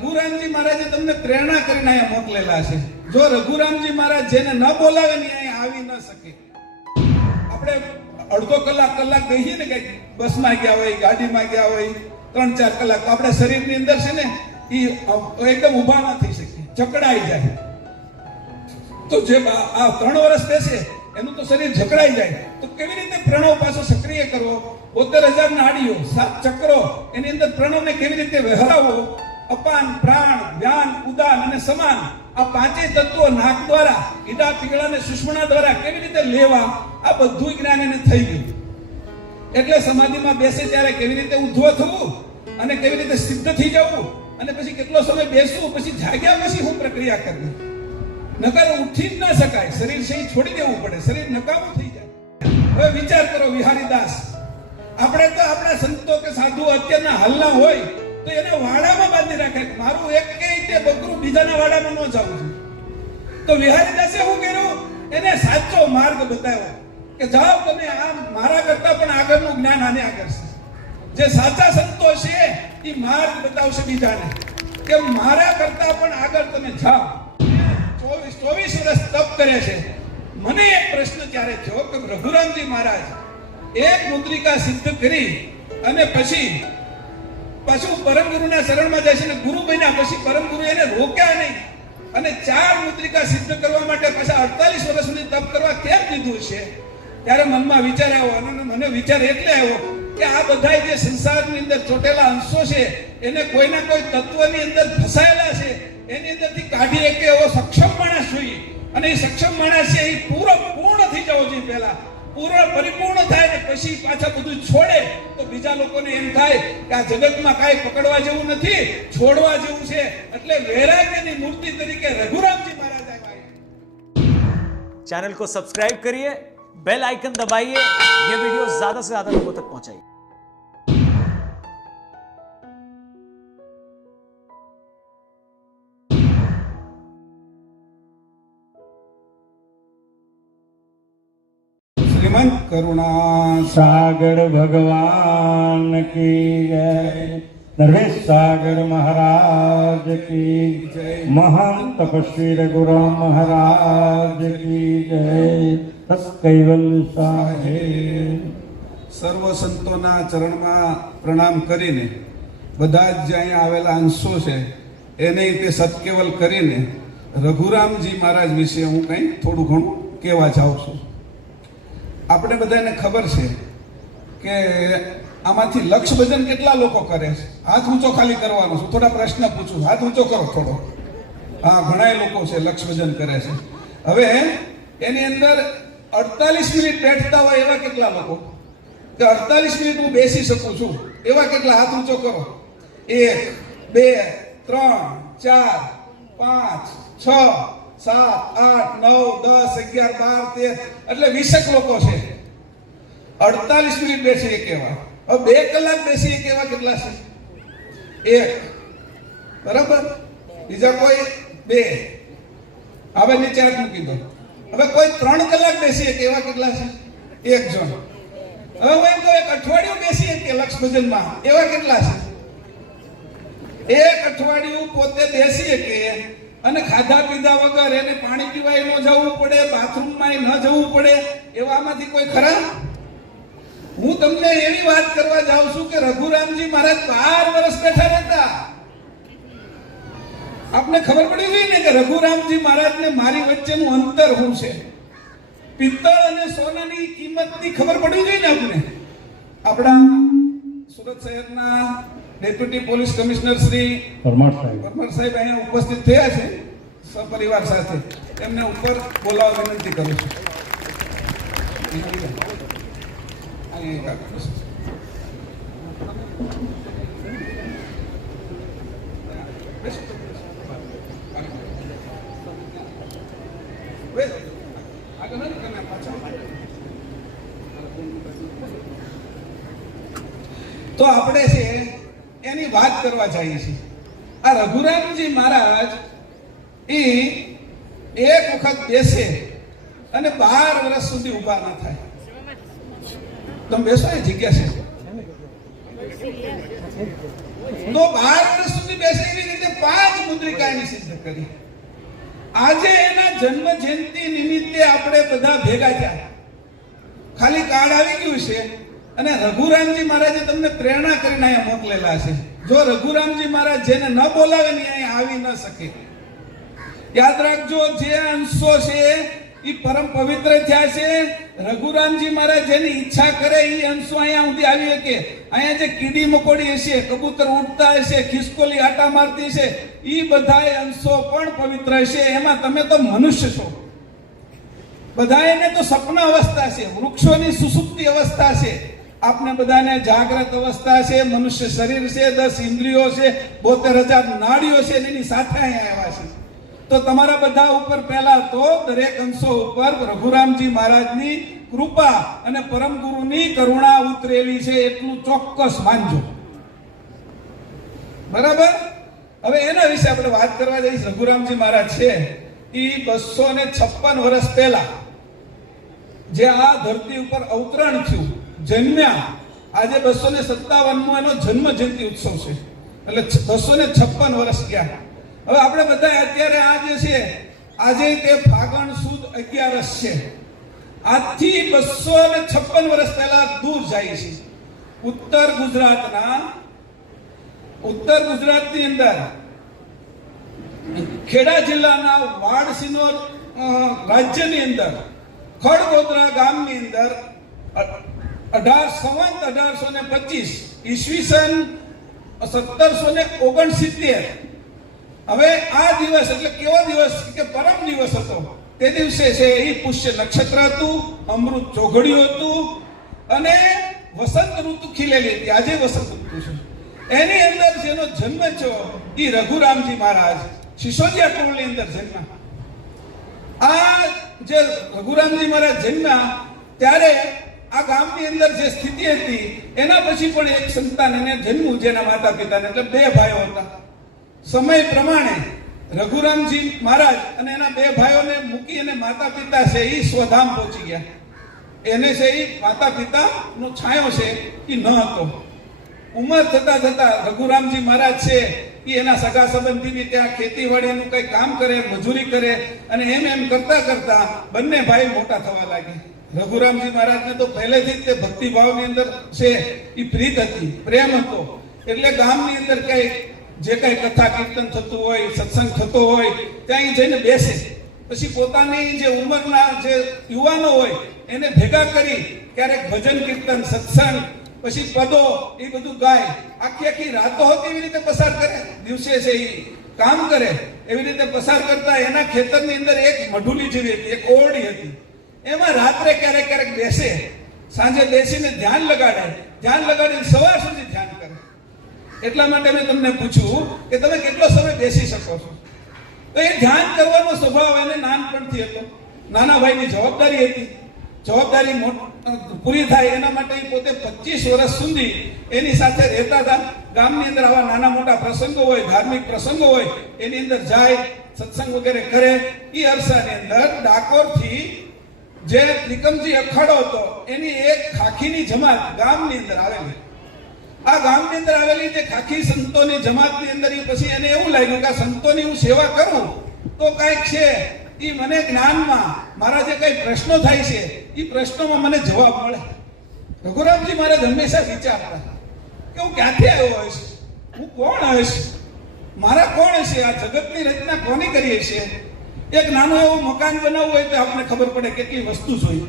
રઘુરામજી મહારાજે તમને પ્રેરણા કરીને અહીંયા મોકલેલા છે. જો રઘુરામજી મહારાજ જેને ન બોલાવે ને અહીંયા આવી ન શકે. આપણે અડધો કલાક બેસીએ ને કઈક બસમાં ગયા હોય, ગાડીમાં ગયા હોય, 3-4 કલાક આપણા શરીરની અંદર છે ને એ એકદમ ઊભા ન થઈ શકે, જકડાઈ જાય. તો જે આ 3 વર્ષ બેસે એનું તો શરીર જકડાઈ જાય. તો કેવી રીતે પ્રણવ પાછો સક્રિય કરવો? 72,000 નાડીઓ, 7 ચક્રો, એની અંદર પ્રણવને કેવી રીતે વહેરાવવો? અપાન, પ્રાણ, વ્યાન, ઉદાન અને સમાન, આ 5 તત્વો નાક દ્વારા, ઈડા, પીગળા અને સુષુમ્ના દ્વારા કેવી રીતે લેવા, આ બધું જ્ઞાન એને થઈ ગયું. એટલે સમાધિમાં બેસે ત્યારે કેવી રીતે ઉદ્ધવ થવું અને કેવી રીતે સિદ્ધ થઈ જવું, અને પછી કેટલો સમય બેસવું, પછી જાગ્યા પછી શું પ્રક્રિયા કરવી. નકર ઉઠી જ ના શકાય, શરીર છે છોડી દેવું પડે, શરીર નકામું થઈ જાય. હવે વિચાર કરો, વિહારીદાસ, આપણે તો આપણા સંતો કે સાધુ અત્યારના હાલના હોય તો એને વાડામાં બાંધી રાખે, મારું એક કે બકરું બીજાના વાડામાં ન જવું જોઈએ. તો વિહારીદાસે શું કર્યું? એને સાચો માર્ગ બતાવ્યો કે જાઓ તમે, આ મારા કરતા પણ આગળનું જ્ઞાન આને આગળ છે. જે સાચા સંતો છે એ માર્ગ બતાવશે બીજાને કે મારા કરતા પણ આગળ તમે જાઓ. 24 વર્ષ તપ કરે છે. મને એક પ્રશ્ન ત્યારે થયો કે રઘુરામજી મહારાજ એક મુદ્રિકા સિદ્ધ કરી અને પછી પાછું પરમગુરુના શરણમાં જાય છે ને ગુરુ બન્યા પછી પરમગુરુ એને રોક્યા નહીં અને 4 મુદ્રિકા સિદ્ધ કરવા માટે પાછા 48 વર્ષ સુધી તપ કરવા કેમ દીધું છે? ત્યારે મનમાં વિચાર આવ્યો, અને મને વિચાર એટલે આવ્યો કે આ બધા જે સંસારની અંદર ચોટેલા અંશો છે એને કોઈના કોઈ તત્વની અંદર ફસાયેલા છે, એની અંદરથી કાઢી એક એવો સક્ષમ માણસ જોઈએ. અને એ સક્ષમ માણસ છે એ પૂર્ણ થઈ જવો જોઈએ. પહેલા પરિપૂર્ણ થાય ને પછી પાછા બધું છોડે તો બીજા લોકોને એમ થાય કે આ જગતમાં કાંઈ પકડવા જેવું નથી, છોડવા જેવું છે. એટલે વૈરાગ્યની મૂર્તિ તરીકે રઘુરામજી મહારાજ આવ્યા. चैनल को सब्सक्राइब करिए, बेल आइकन दबाइए, ये वीडियो ज्यादा से ज्यादा लोगों तक पहुंचाइए. श्रीमंत करुणा सागर भगवान की जय, नरेश सागर महाराज की जय, महान तपस्वी रघुराम महाराज की जय, तस् कैवल्य साहेब. સર્વ સંતોના ચરણમાં પ્રણામ કરીને બધા જ જે અહીંયા આવેલા અંશો છે એને તે સત્કેવલ કરીને રઘુરામજી મહારાજ વિશે હું કંઈ થોડું ઘણું કહેવા જાઉં છું. આપણે બધાને ખબર છે કે આમાંથી લક્ષ ભજન કેટલા લોકો કરે છે? હાથ ઊંચો ખાલી કરવાનો છું, થોડા પ્રશ્ન પૂછું, હાથ ઊંચો કરો થોડો. હા, ઘણા લોકો છે લક્ષ ભજન કરે છે. હવે એની અંદર 48 મિનિટ બેઠતા હોય એવા કેટલા લોકો? કે 48 મિનિટ હું બેસી શકું છું એવા કેટલા? હાથ ઊંચો કરો. 1, 2, 3, 4, 5, 6, 7, 8, 9, 10, 11, 12, 13, એટલે 20 લોકો છે. 48 મિનિટ બેસી એક એવા. હવે 2 કલાક બેસી એક એવા કેટલા છે? 1, બરાબર. બીજા કોઈ 2. હવે નીચે હાથ મૂકી દો. હવે કોઈ 3 કલાક બેસી એક એવા કેટલા છે? 1 જણ. હવે હું એમ કહું એક અઠવાડિયું બેસી કે લક્ષ ભજનમાં એવા કેટલા છે? 1 અઠવાડિયું પોતે બેસી કે અને ખાધા પીધા વગર એને પાણી પીવાય ન જવું પડે, બાથરૂમમાં ન જવું પડે એવામાંથી કોઈ ખરા? હું તમને એવી વાત કરવા જાઉં છું કે રઘુરામજી મહારાજ 12 વર્ષ બેઠા રહેતા. આપને ખબર પડી ગઈ ને કે રઘુરામજી મહારાજને મારી વચ્ચેનું અંતર શું છે? પિત્તળ અને સોનાની કિંમતની ખબર પડી ગઈ ને આપને. આપણા સુરત શહેરના deputy police commissioner Shri Parmar સાહેબ અહીંયા ઉપસ્થિત થયા છે સપરિવાર સાથે. એમને ઉપર બોલાવવા વિનંતી કરું છું. તો આપણે છે એની વાત કરવા જઈએ છીએ. આ રઘુરામજી મહારાજ એ એક વખત બેસે અને 12 વર્ષ સુધી ઊભા ના થાય. તમે બેસો, એ જગ્યા છે. તો 12 વર્ષ સુધી બેસે એવી રીતે 5 મુદ્રિકા એની સિદ્ધ કરી. આજે એના જન્મ જયંતિ નિમિત્તે આપણે બધા ભેગા થયા. ખાલી કાર્ડ આવી ગયું છે અને રઘુરામજી મહારાજે તમને પ્રેરણા કરીને અહીંયા મોકલેલા છે. જો રઘુરામજી મહારાજ જેને ન બોલાવે ને અહીંયા આવી ન શકે. યાદ રાખજો, જે અંશો છે એ પરમ પવિત્ર થયા છે. રઘુરામજી મહારાજ જેની ઈચ્છા કરે એ અંશો અહીંયા સુધી આવી શકે. અહીંયા જે કીડી મકોડી હશે, કબૂતર ઉડતા હશે, ખિસકોલી આટા મારતી હશે, એ બધા અંશો પણ પવિત્ર હશે. એમાં તમે તો મનુષ્ય છો. બધા એને તો સપન અવસ્થા છે, વૃક્ષોની સુસુપ્તિ અવસ્થા છે. આપને બધાને જાગ્રત અવસ્થા છે, મનુષ્ય શરીર છે, 10 ઇન્દ્રિયો છે, 72,000 નાડીઓ છે, એની સાથે અહીંયા આવ્યા છે. તો તમારા બધા ઉપર પહેલા તો દરેક અંશો ઉપર રઘુરામજી મહારાજની કૃપા અને પરમ ગુરુની કરુણા ઉતરેલી છે એટલું ચોક્કસ માનજો. બરાબર? હવે એના વિશે આપણે વાત કરવા જઈશ. રઘુરામજી મહારાજ છે એ 256 વર્ષ પહેલા જે આ ધરતી ઉપર અવતરણ થયું, જન્મ્યા. આજે 257મો એનો જન્મ જયંતિ ઉત્સવ છે, એટલે 256 વર્ષ ગયા. હવે આપણે બધા અત્યારે આ જે છે આજે તે ફાગણ સુદ 11 છે. આજથી 256 વર્ષ પહેલા દૂર જાય છે. ઉત્તર ગુજરાતની અંદર ખેડા જિલ્લાના વાડસિનોર રાજ્યની અંદર ખડગોદરા ગામની અંદર 1825 ઈસવીસન 1769. હવે આ દિવસ એટલે કેવો દિવસ કે પરમ દિવસ હતો. તે દિવસે છે એ પુષ્ય નક્ષત્ર હતું, અમૃત ચોઘડિયું હતું અને વસંત ઋતુ ખીલેલી હતી. આજે વસંત ઋતુ છે. એની અંદર જેનો જન્મ થયો એ રઘુરામજી મહારાજ સિસોદિયા કુળની અંદર જન્મ્યા. આ જે રઘુરામજી મહારાજ જન્મ્યા ત્યારે આ ગામની અંદર જે સ્થિતિ હતી એના પછી પણ એક સંતાન એને જન્મ્યું, જેના માતા પિતાને, એટલે 2 ભાઈઓ હતા. સમય પ્રમાણે રઘુરામજી મહારાજ અને એના 2 ભાઈઓને મૂકી અને માતા પિતા છે એ સ્વધામ પહોંચી ગયા. એને છે એ માતા પિતાનો છાંયો છે એ ન હતો. ઉંમર થતા થતા રઘુરામજી મહારાજ છે એ એના સગા સંબંધીની ત્યાં ખેતીવાડીનું કંઈ કામ કરે, મજૂરી કરે અને એમ કરતા કરતા બંને ભાઈ મોટા થવા લાગ્યા. રઘુરામજી મહારાજને તો પહેલેથી જ તે ભક્તિભાવની અંદર છે એ પ્રીત હતી, પ્રેમ હતો. એટલે ગામની અંદર કઈ જે કઈ કથા કીર્તન થતું હોય, સત્સંગ થતો હોય ત્યાં જઈને બેસે. પછી પોતાની જે ઉંમરના જે યુવાનો હોય એને ભેગા કરી ક્યારેક ભજન કીર્તન, સત્સંગ, પછી પદો એ બધું ગાય. આખી રાતો હતી એવી રીતે પસાર કરે, દિવસે છે એ કામ કરે. એવી રીતે પસાર કરતા એના ખેતરની અંદર એક મઢુલી જેવી હતી, એક ઓરડી હતી. એમાં રાત્રે ક્યારેક બેસે, સાંજે બેસીને ધ્યાન લગાડીને સવાર સુધી ધ્યાન કરે. એટલા માટે મેં તમને પૂછ્યું કે તમે કેટલો સમય બેસી શકો છો? તો એ ધ્યાન કરવાનો સ્વભાવ એને નાનપણથી હતો. નાના ભાઈની જવાબદારી હતી. જવાબદારી પૂરી થાય એના માટે પોતે 25 વર્ષ સુધી એની સાથે રહેતા હતા. ગામની અંદર આવા નાના મોટા પ્રસંગો હોય, ધાર્મિક પ્રસંગો હોય, એની અંદર જાય, સત્સંગ વગેરે કરે. એ અરસાની અંદર ડાકોરથી જે ત્રિકમજી અખાડો હતો એની એક ખાખીની જમાત ગામની અંદર આવેલી. આ ગામની અંદર આવેલી જે ખાખી સંતોની જમાતની અંદર પછી એને એવું લાગ્યું કે આ સંતોની હું સેવા કરું તો કાંઈક છે એ મને જ્ઞાનમાં મારા જે કઈ પ્રશ્નો થાય છે એ પ્રશ્નોમાં મને જવાબ મળે. રઘુરામજી મહારાજ હંમેશા વિચારતા કે હું ક્યાંથી આવ્યો હશે, હું કોણ હશ, મારા કોણ હશે, આ જગતની રચના કોની કરી હશે. એક નાનું એવું મકાન બનાવવું હોય તો આપણને ખબર પડે કેટલી વસ્તુ જોઈએ.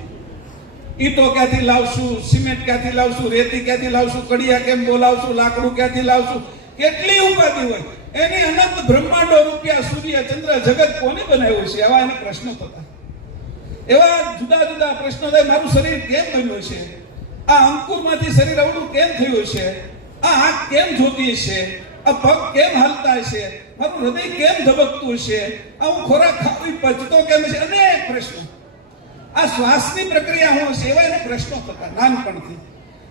ઈંટો ક્યાંથી લાવશું, સિમેન્ટ ક્યાંથી લાવશું, રેતી ક્યાંથી લાવશું, કડિયા કેમ બોલાવશું, લાકડું ક્યાંથી લાવશું, કેટલી ઉપાધિ હોય. એની અનંત બ્રહ્માંડો, રૂપિયા, સૂર્ય, ચંદ્ર, જગત કોને બનાવ્યું છે, એવા એને પ્રશ્નો થતા. એવા જુદા જુદા પ્રશ્નો થાય. મારું શરીર કેમ બન્યું છે, આ અંકુરમાંથી શરીર અવળું કેમ થયું છે, આ આંખ કેમ જોતી છે, આ પગ કેમ હાલતા છે, મારું હૃદય કેમ ધબકતું છે, આ હું ખોરાક ખાવી પચતો કેમ છે, અનેક પ્રશ્નો. આ શ્વાસની પ્રક્રિયા હું છે, એવા એને પ્રશ્નો થતા નાનપણથી.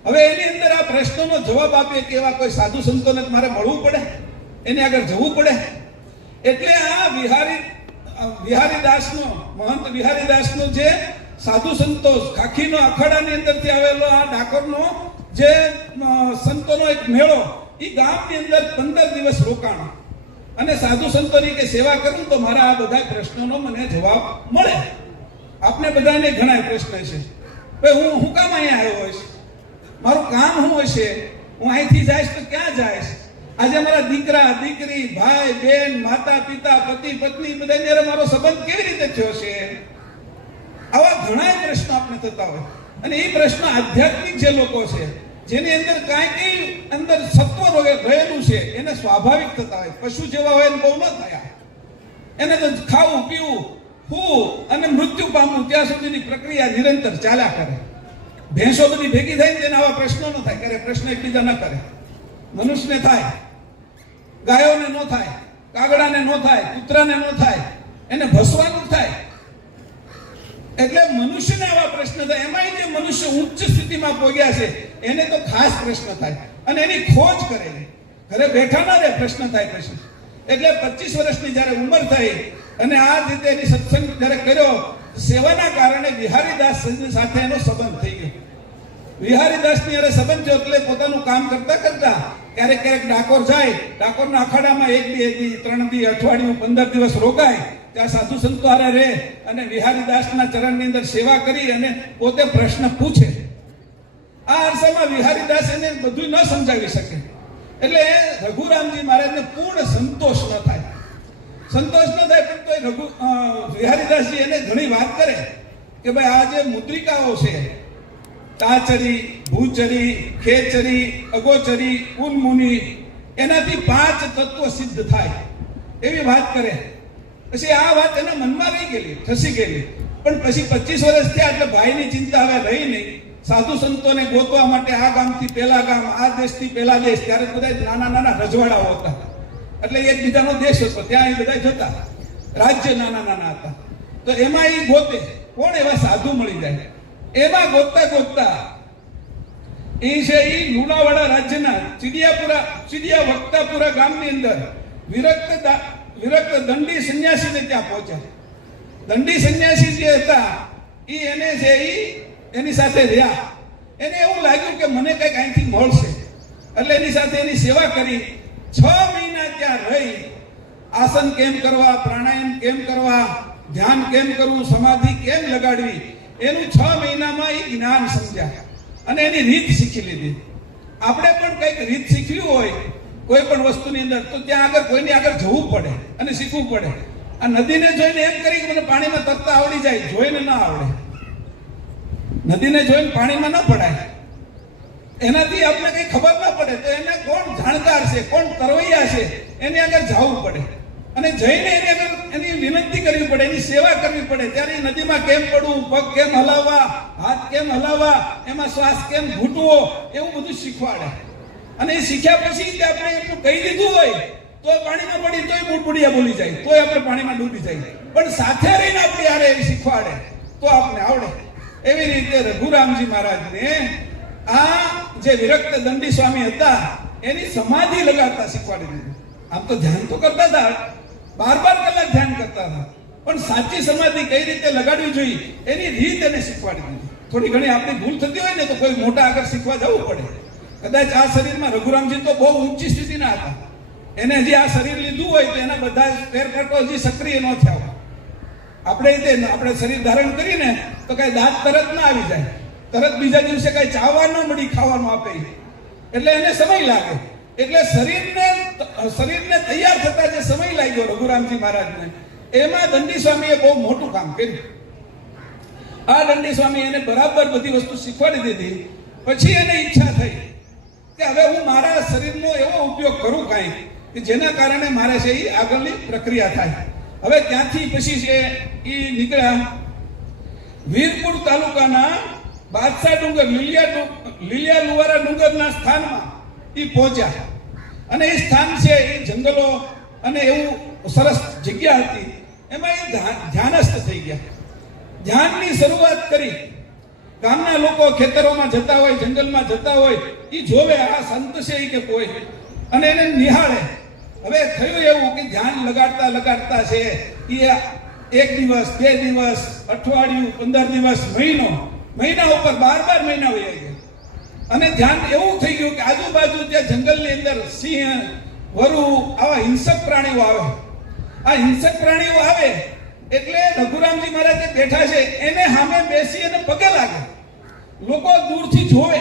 હવે એની અંદર આ પ્રશ્નોનો જવાબ આપે કે એવા કોઈ સાધુ સંતોને મારે મળવું પડે, એની આગળ જવું પડે. એટલે આ વિહારીદાસનો, મહંત વિહારીદાસનો જે સાધુ સંતો ખાખીનો અખાડાની અંદરથી આવેલો આ ડાકોરનો જે સંતોનો એક મેળો, એ ગામની અંદર 15 દિવસ રોકાણો અને સાધુ સંતોની કે સેવા કરું તો મારા આ બધા પ્રશ્નોનો મને જવાબ મળે. આપને બધાને ઘણા પ્રશ્ન છે, ભાઈ હું કામ અહીંયા આવ્યો હોઈશ, મારું કામ શું હશે, હું અહીંથી જઈશ તો ક્યાં જઈશ, આજે મારા દીકરા દીકરી ભાઈ બહેન માતા પિતા પતિ પત્ની બધાની હારે મારો સંબંધ કેવી રીતે થયો છે. આવા ઘણા પ્રશ્નો આપને થતા હોય અને એ પ્રશ્ન આધ્યાત્મિક જે લોકો છે જેની અંદર કાંઈ અંદર સત્વ રહેલું છે એને સ્વાભાવિક થતા હોય. પશુ જેવા હોય એને બહુ ન થયા, એને તો ખાવું પીવું હું અને મૃત્યુ પામવું ત્યાં સુધીની પ્રક્રિયા નિરંતર ચાલ્યા કરે. ભેંસો બધી ભેગી થાય ને તેને આવા પ્રશ્નો ન થાય, ક્યારે પ્રશ્ન એકબીજા ન કરે. મનુષ્યને થાય, ગાયોને ન થાય, કાગડાને ન થાય, કૂતરાને ન થાય, એને ભસવાનું થાય. એટલે મનુષ્યને આવા પ્રશ્ન થાય. એમાંય જે મનુષ્ય ઉચ્ચ સ્થિતિમાં પહોંચ્યા છે એને તો ખાસ પ્રશ્ન થાય અને એની ખોજ કરે, ઘરે બેઠા ના રહે, પ્રશ્ન થાય પછી. એટલે 25 વર્ષની જ્યારે ઉંમર થઈ અને આ રીતે એની સત્સંગ જ્યારે કર્યો, સેવાના કારણે વિહારીદાસ સાથે એનો સંબંધ થઈ ગયો. વિહારીદાસની હારે સંબંધ થયો એટલે પોતાનું કામ કરતા કરતા ક્યારેક ડાકોર જાય, ડાકોરના અખાડામાં 1 2 દી 3 દી અઠવાડિયું 15 દિવસ રોકાય, ત્યાં સાધુ સંતો હારે રહે અને વિહારીદાસના ચરણની અંદર સેવા કરી અને પોતે પ્રશ્ન પૂછે. આ અરસામાં વિહારીદાસ એને બધું ન સમજાવી શકે એટલે રઘુરામજી મહારાજને પૂર્ણ સંતોષ ન થાય. સંતોષ ન થાય પણ તો વિહારીદાસજી એને ઘણી વાત કરે કે ભાઈ આ જે મુદ્રિકાઓ છે, તાચરી, ભૂચરી, ખેચરી, અગોચરી, ઉન્મુનિ, એનાથી 5 તત્વ સિદ્ધ થાય એવી વાત કરે. પછી આ વાત એના મનમાં રહી ગયેલી, ખસી ગયેલી. પણ પછી 25 વર્ષ થયા એટલે ભાઈની ચિંતા હવે રહી નહીં. સાધુ સંતોને ગોતવા માટે આ ગામથી પેલા ગામ, આ દેશથી પેલા દેશ, ત્યારે બધા નાના નાના રજવાડાઓ હતા એટલે એકબીજાનો દેશ હતો, ત્યાં એ બધા જતા, રાજ્ય નાના નાના હતા. તો એમાં એ ગોતે કોણ એવા સાધુ મળી જાય. એમાં ગોતતા ગોતતા એ છે એ લુણાવાડા રાજ્યના ચિડિયા વક્તાપુરા ગામની અંદર વિરક્ત દંડી સંન્યાસીને ત્યાં પહોંચ્યા. દંડી સંન્યાસી જે હતા એને છે એની સાથે રહ્યા. એને એવું લાગ્યું કે મને કંઈક અહીંથી મળશે એટલે એની સાથે એની સેવા કરી. 6 મહિના ત્યાં રહી આસન કેમ કરવા, પ્રાણાયામ કેમ કરવા, ધ્યાન કેમ કરવું, સમાધિ કેમ લગાડવી, એનું 6 મહિનામાં એ જ્ઞાન સમજ્યા અને એની રીત શીખી લીધી. આપણે પણ કંઈક રીત શીખવી હોય કોઈ પણ વસ્તુની અંદર તો ત્યાં આગળ કોઈની આગળ જવું પડે અને શીખવું પડે. આ નદીને જોઈને એમ કરી કે મને પાણીમાં તરતા આવડી જાય, જોઈને ના આવડે. નદીને જોઈને પાણીમાં ન પડાય, એનાથી આપણે કઈ ખબર ના પડે તો એને કોણ જાણકાર છે, કોણ તરવૈયા છે, એની આગળ જવું પડે અને જઈને એની આગળ એની વિનંતી કરવી પડે, એની સેવા કરવી પડે. ત્યારે નદીમાં કેમ પડવું, પગ કેમ હલાવવા, હાથ કેમ હલાવવા, એમાં શ્વાસ કેમ ઘૂંટવો, એવું બધું શીખવાડે. અને એ શીખ્યા પછી કે આપણે એટલું કહી દીધું હોય તો પાણીમાં પડી તોય બુડબુડિયા બોલી જાય, તોય આપણે પાણીમાં ડૂબી જાય, પણ સાથે રહીને આપણે યારે એ શીખવાડે તો આપણે આવડે. એવી રીતે રઘુરામજી મહારાજને આ જે વિરક્ત દંડી સ્વામી હતા એની સમાધિ લગાડતા શીખવાડી દીધું. આમ તો ધ્યાન તો કરતા હતા, 12 કલાક ધ્યાન કરતા હતા, પણ સાચી સમાધિ કઈ રીતે લગાડવી જોઈએ એની રીત એને શીખવાડી દીધી. થોડી ઘણી આપણી ભૂલ થતી હોય ને તો કોઈ મોટા આગળ શીખવા જવું પડે. કદાચ આ શરીરમાં રઘુરામજી તો બહુ ઊંચી સ્થિતિના હતા, એને હજી આ શરીર લીધું હોય તો એના બધા ફેરફારો હજી સક્રિય ન થયા. આપણે શરીર ધારણ કરીને તો કઈ દાંત તરત ના આવી જાય, તરત બીજા દિવસે કઈ ચાવવા ન મળી, ખાવાનું આપે એટલે એને સમય લાગે. એટલે શરીરને તૈયાર થતા જે સમય લાગ્યો રઘુરામજી મહારાજને, એમાં દંડી સ્વામીએ બહુ મોટું કામ કર્યું. આ દંડી સ્વામી એને બરાબર બધી વસ્તુ શીખવાડી દીધી. પછી એને ઈચ્છા થઈ કે હવે હું મારા શરીરનો એવો ઉપયોગ કરું કાંઈ કે જેના કારણે મારે છે એ આગળની પ્રક્રિયા થાય. હવે ત્યાંથી પછી છે એ નીકળ્યા વીરપુર તાલુકાના બાદશાહ ડુંગર, લીલિયા લુવારા ડુંગરના સ્થાનમાં એ પહોંચ્યા. અને એ સ્થાન છે એ જંગલો અને એવું સરસ જગ્યા હતી. એમાં એ ધ્યાનસ્થ થઈ ગયા. ધ્યાનની શરૂઆત કરી. ગામના લોકો ખેતરોમાં જતા હોય, જંગલમાં જતા હોય, એ જોવે આ સંત છે કે કોઈ, અને એને નિહાળે. હવે થયું એવું કે ધ્યાન લગાડતા છે એ 1 દિવસ 2 દિવસ અઠવાડિયું 15 દિવસ મહિના ઉપર 12 મહિના વહી ગયા. અને ધ્યાન એવું થઈ ગયું કે આજુબાજુ જે જંગલની અંદર સિંહ, વરુ આવા હિંસક પ્રાણીઓ આવે. આ હિંસક પ્રાણીઓ આવે એટલે રઘુરામજી મહારાજ જે બેઠા છે એને સામે બેસી અને પગે લાગે. લોકો દૂરથી જોવે.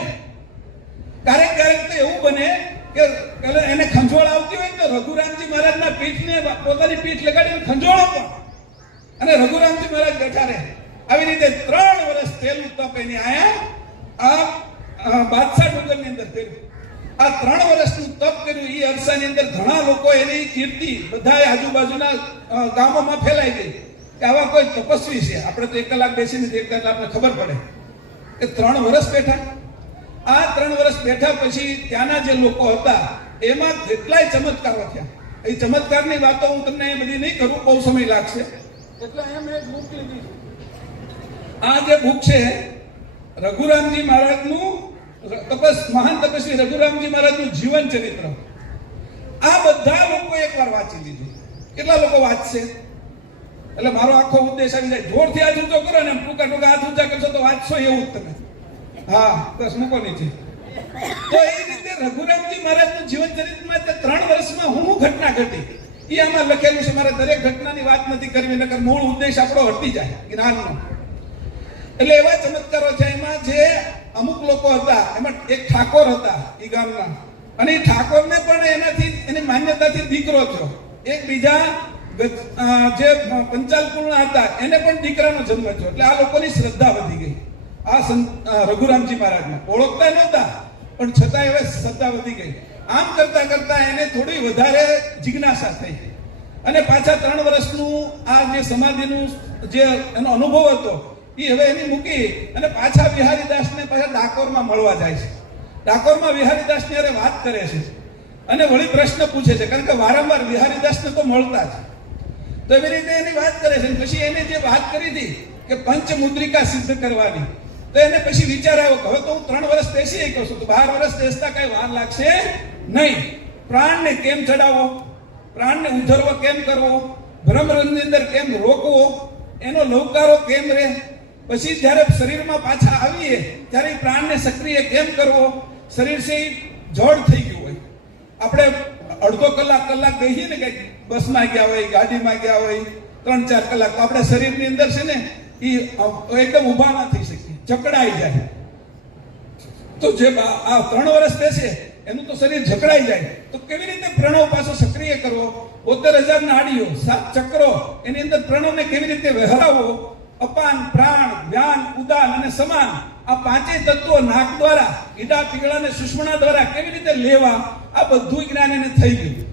ક્યારેક ક્યારેક તો એવું બને કે એને ખંજોળ આવતી હોય તો રઘુરામજી મહારાજના પીઠને પોતાની પીઠ લગાડીને ખંજોળો પણ, અને રઘુરામજી મહારાજ બેઠા રહે. આવી રીતે 3 વર્ષ તેલું તપ એની આયા આ બાદશાહ ડુંગરની અંદર કર્યું. આ 3 વર્ષનું તપ કર્યું. એ અરસાની અંદર ઘણા લોકો એની કીર્તિ બધા આજુબાજુના ગામોમાં ફેલાઈ ગઈ કે આવા કોઈ તપસ્વી છે. આપણે તો 1 કલાક બેસીને 1 કલાકને ખબર પડે કે 3 વર્ષ બેઠા. આ 3 વર્ષ બેઠા પછી ત્યાંના જે લોકો હતા એમાં કેટલાય ચમત્કારો થયા. એ ચમત્કારની વાતો હું તમને બધી નહીં કરું, બહુ સમય લાગશે. એટલે અહીંયા મેં એક બુક લીધી. આ જે બુક છે રઘુરામજી મહારાજનું મહાન તપસ્વી રઘુરામજી મહારાજનું જીવન ચરિત્ર. આ બધા લોકો એકવાર વાંચી લીધું. કેટલા લોકો વાંચશે? એટલે મારો આખો ઉદ્દેશ આવી જાય. જોરથી હાથ ઊંચો કરો ને ટૂંકા ટૂંકા હાથ ઊંચા કરશો તો વાંચશો એવું જ તમે. હા, બસ મૂકો નીચે. તો એ રીતે રઘુરામજી મહારાજનું જીવન ચરિત્રમાં 3 વર્ષમાં હું ઘટના ઘટી એ આમાં લખેલું છે. મારે દરેક ઘટનાની વાત નથી કરવી, નકર મૂળ ઉદ્દેશ આપણો હટી જાય જ્ઞાનનો. એટલે એવા ચમત્કારો છે. એમાં જે અમુક લોકો હતા એમાં એક ઠાકોર હતા એ ગામના, અને એ ઠાકોરને પણ એની માન્યતાથી દીકરો થયો. એક બીજા જે પંચાલ કુળના હતા એને પણ દીકરાનો જન્મ થયો. એટલે આ લોકોની શ્રદ્ધા વધી ગઈ આ રઘુરામજી મહારાજને. ઓળખતા નહોતા પણ છતાં હવે શ્રદ્ધા વધી ગઈ. આમ કરતા કરતા એને થોડી વધારે જિજ્ઞાસા થઈ અને પાછા 3 વર્ષનું આ જે સમાધિનું જે એનો અનુભવ હતો એ હવે એની મૂકી અને પાછા વિહારીદાસને પાછા ડાકોરમાં મળવા જાય છે. ડાકોરમાં વિહારીદાસની હારે વાત કરે છે અને વળી પ્રશ્ન પૂછે છે, કારણ કે વારંવાર વિહારીદાસને તો મળતા જ. તો એવી રીતે એની વાત કરે છે. પછી એને જે વાત કરી હતી કે પંચમુદ્રિકા સિદ્ધ કરવાની, તો એને પછી વિચાર આવ્યો કે હવે તો હું 3 વર્ષ બેસી શકું છું, તો 12 વર્ષ બેસતા કઈ વાર લાગશે નહીં. પ્રાણને કેમ ચડાવવો, પ્રાણને ઉધરવો કેમ કરવો, ભ્રમરંધની અંદર કેમ રોકવો, એનો લવકારો કેમ રહે, પછી જ્યારે શરીરમાં પાછા આવીએ ત્યારે પ્રાણને સક્રિય કેમ કરવો. શરીર છે જડ થઈ ગયું હોય. આપણે અડધો કલાક બેસીએ ને કઈક બસમાં ગયા હોય, ગાડીમાં ગયા હોય 3-4 કલાક, તો આપણે શરીરની અંદર છે ને એ એકદમ ઊભા ના થઈ શકીએ, જકડાઈ જાય. તો જે આ 3 વર્ષ બેસે એનું તો શરીર જકડાઈ જાય. તો કેવી રીતે પ્રણવ પાછો સક્રિય કરવો? 72,000 નાડીઓ, 7 ચક્રો, એની અંદર પ્રણવને કેવી રીતે વહેરાવવો? અપાન, પ્રાણ, વ્યાન, ઉદાન અને સમાન, આ 5 તત્વો નાક દ્વારા, ઈડા, પીગળા અને સુષુમ્ના દ્વારા કેવી રીતે લેવા, આ બધું જ્ઞાન એને થઈ ગયું.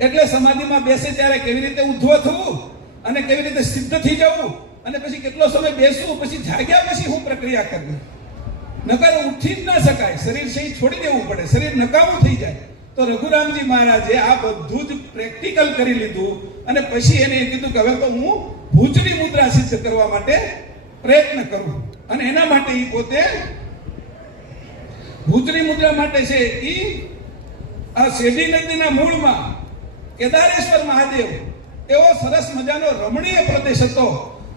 એટલે સમાધિમાં બેસે ત્યારે કેવી રીતે ઉદ્ધવ થવું અને કેવી રીતે સિદ્ધ થઈ જવું, અને પછી કેટલો સમય બેસવું, પછી જાગ્યા પછી હું પ્રક્રિયા કરવી. નકર ઉઠી જ ના શકાય, શરીર છે છોડી દેવું પડે, શરીર નકામું થઈ જાય. તો રઘુરામજી મહારાજે આ બધું જ પ્રેક્ટિકલ કરી લીધું અને પછી એને કીધું કે હવે તો હું ભૂચરી મુદ્રા સિદ્ધ કરવા માટે પ્રયત્ન કરું. અને એના માટે એ પોતે ભૂચરી મુદ્રા માટે છે એ આ શેરડી નદીના મૂળમાં કેદારેશ્વર મહાદેવ એવો સરસ મજાનો રમણીય પ્રદેશ હતો.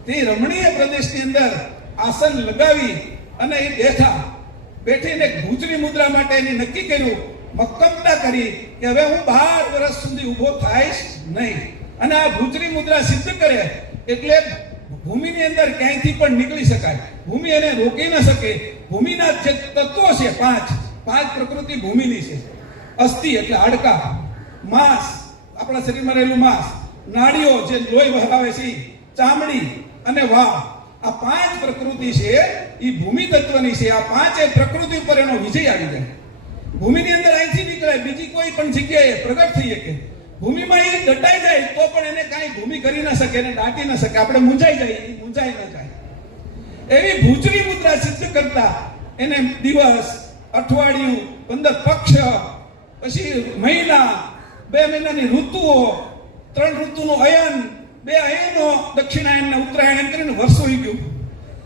તે રમણીય પ્રદેશની અંદર આસન લગાવી અને એ બેઠીને ભૂચરી મુદ્રા માટે એને નક્કી કર્યું, મક્કમતા કરી કે હવે હું 12 વર્ષ સુધી ઊભો થાઈશ નહીં. અને આ ભૂચરી મુદ્રા સિદ્ધ કરે એટલે ભૂમિની અંદર ક્યાંયથી પણ નીકળી શકાય, ભૂમિ એને રોકી ન શકે. ભૂમિના જે તત્વો છે 5 પ્રકૃતિ ભૂમિની છે. અસ્થિ એટલે હાડકા, માંસ આપણા શરીરમાં રહેલું માંસ, નાડીઓ જે લોહી વહાવે છે, ચામડી અને વાળ, આ 5 પ્રકૃતિ છે એ ભૂમિ તત્વની છે. આ 5 પ્રકૃતિ ઉપર એનો વિજય આવી જાય. ભૂમિની અંદર અહીંથી નીકળાય, બીજી કોઈ પણ જગ્યાએ પ્રગટ થઈ શકે. ભૂમિમાં એ દટાઈ જાય તો પણ એને કાંઈ ભૂમિ કરી ન શકે, એને દાટી ન શકે. આપણે મૂંઝાઈ જાય, એ મૂંઝાઈ ન જાય. એવી ભૂચરી મુદ્રા સિદ્ધ કરતા એને દિવસ, અઠવાડિયું, 15 પક્ષ, પછી મહિના, 2 મહિનાની ઋતુઓ, 3 ઋતુનું અયન, 2 અયનો, દક્ષિણાયન ને ઉત્તરાયણ, એમ કરીને વર્ષો થઈ ગયું.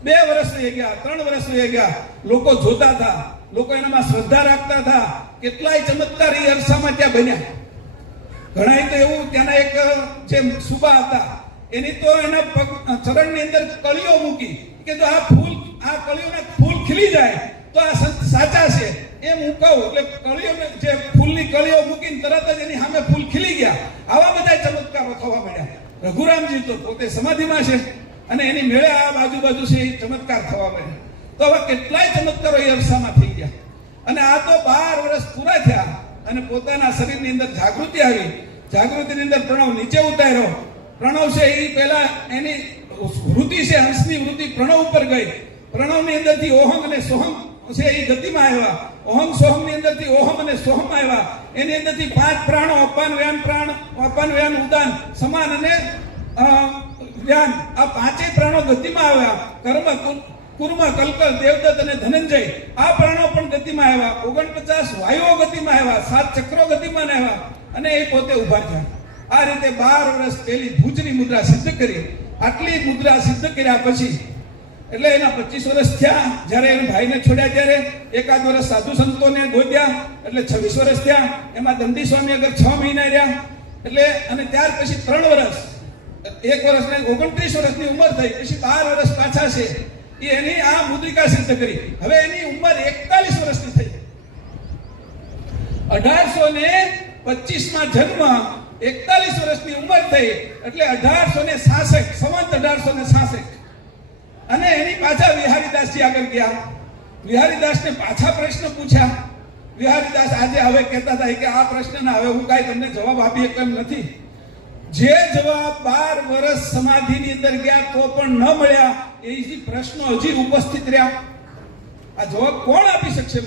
2 વર્ષ થઈ ગયા, 3 વર્ષ થઈ ગયા. લોકો જોતા હતા, લોકો એનામાં શ્રદ્ધા રાખતા હતા. કેટલાય ચમત્કાર એ અરસામાં ત્યાં બન્યા. ઘણા તો એવું, ત્યાંના એક જે સુબા હતા એની તો એના ચરણની અંદર કળીઓ મૂકી કે જો આ કળીઓના ફૂલ ખીલી જાય તો આ સંત સાચા છે એમ હું કહું. એટલે કળીઓને જે ફૂલની કળીઓ મૂકીને તરત જ એની સામે ફૂલ ખીલી ગયા. આવા બધા ચમત્કારો થવા માંડ્યા. રઘુરામજી તો પોતે સમાધિમાં છે અને એની મેળે આ બાજુ છે એ ચમત્કાર થવા માંડ્યા. તો હવે કેટલાય ચમત્કારો એ અરસામાં થઈ ગયા. અને આ તો 12 વર્ષ પૂરા થયા અને પોતાના શરીરની અંદર જાગૃતિ આવી. જાગૃતિની અંદર પ્રણવ નીચે ઉતાર્યો. પ્રણવ છે એ પહેલા એની વૃત્તિ છે, હંસની વૃત્તિ પ્રણવ ઉપર ગઈ. પ્રણવની અંદરથી ઓહમ અને સોહમ છે એ ગતિમાં આવ્યા. ઓહમ સોહમની અંદરથી ઓહમ અને સોહમ આવ્યા. એની અંદરથી 5 પ્રાણો અપાન વ્યાન ઉદાન સમાન અને વ્યાન, આ 5 પ્રાણો ગતિમાં આવ્યા. કર્મ કુર્મ કલ્કલ દેવદત્ત અને ધનંજય આ પ્રાણો પણ ગતિમાં આવ્યા. 49 વાયુઓ ગતિમાં આવ્યા. 7 ચક્રો ગતિમાં આવ્યા અને એ પોતે ઉભા થયા. આ રીતે 12 વર્ષ પહેલી ભુજની મુદ્રા સિદ્ધ કરી. આટલી મુદ્રા સિદ્ધ કર્યા પછી એટલે એના 25 વર્ષ થયા. જ્યારે એના ભાઈને છોડ્યા ત્યારે એકાદ વર્ષ સાધુ સંતોને ગોત્યા એટલે 26 વર્ષ થયા. એમાં દંડી સ્વામી આગળ 6 મહિના રહ્યા. એટલે અને ત્યાર પછી 3 વર્ષ, 1 વર્ષ ને 29 વર્ષની ઉંમર થઈ. પછી 12 વર્ષ પાછા છે એ એની આ મુદ્રિકા સિદ્ધ કરી. હવે એની ઉંમર 41 વર્ષની થઈ. 1825 માં જન્મ, 41 વર્ષની ઉંમર થઈ એટલે 1866 સંવત 1866. અને એની પાછા વિહારીદાસજી આગળ ગયા. વિહારીદાસને પાછા પ્રશ્ન પૂછ્યા. વિહારીદાસ આજે હવે કહેતા હતા કે આ પ્રશ્નના હવે હું કાંઈ તમને જવાબ આપી એમ નથી. જે જવાબ 12 વર્ષ સમાધિની અંદર ગયા તો પણ ન મળ્યા એ પ્રશ્નો હજી ઉપસ્થિત રહ્યા. આ જવાબ કોણ આપી શકશે?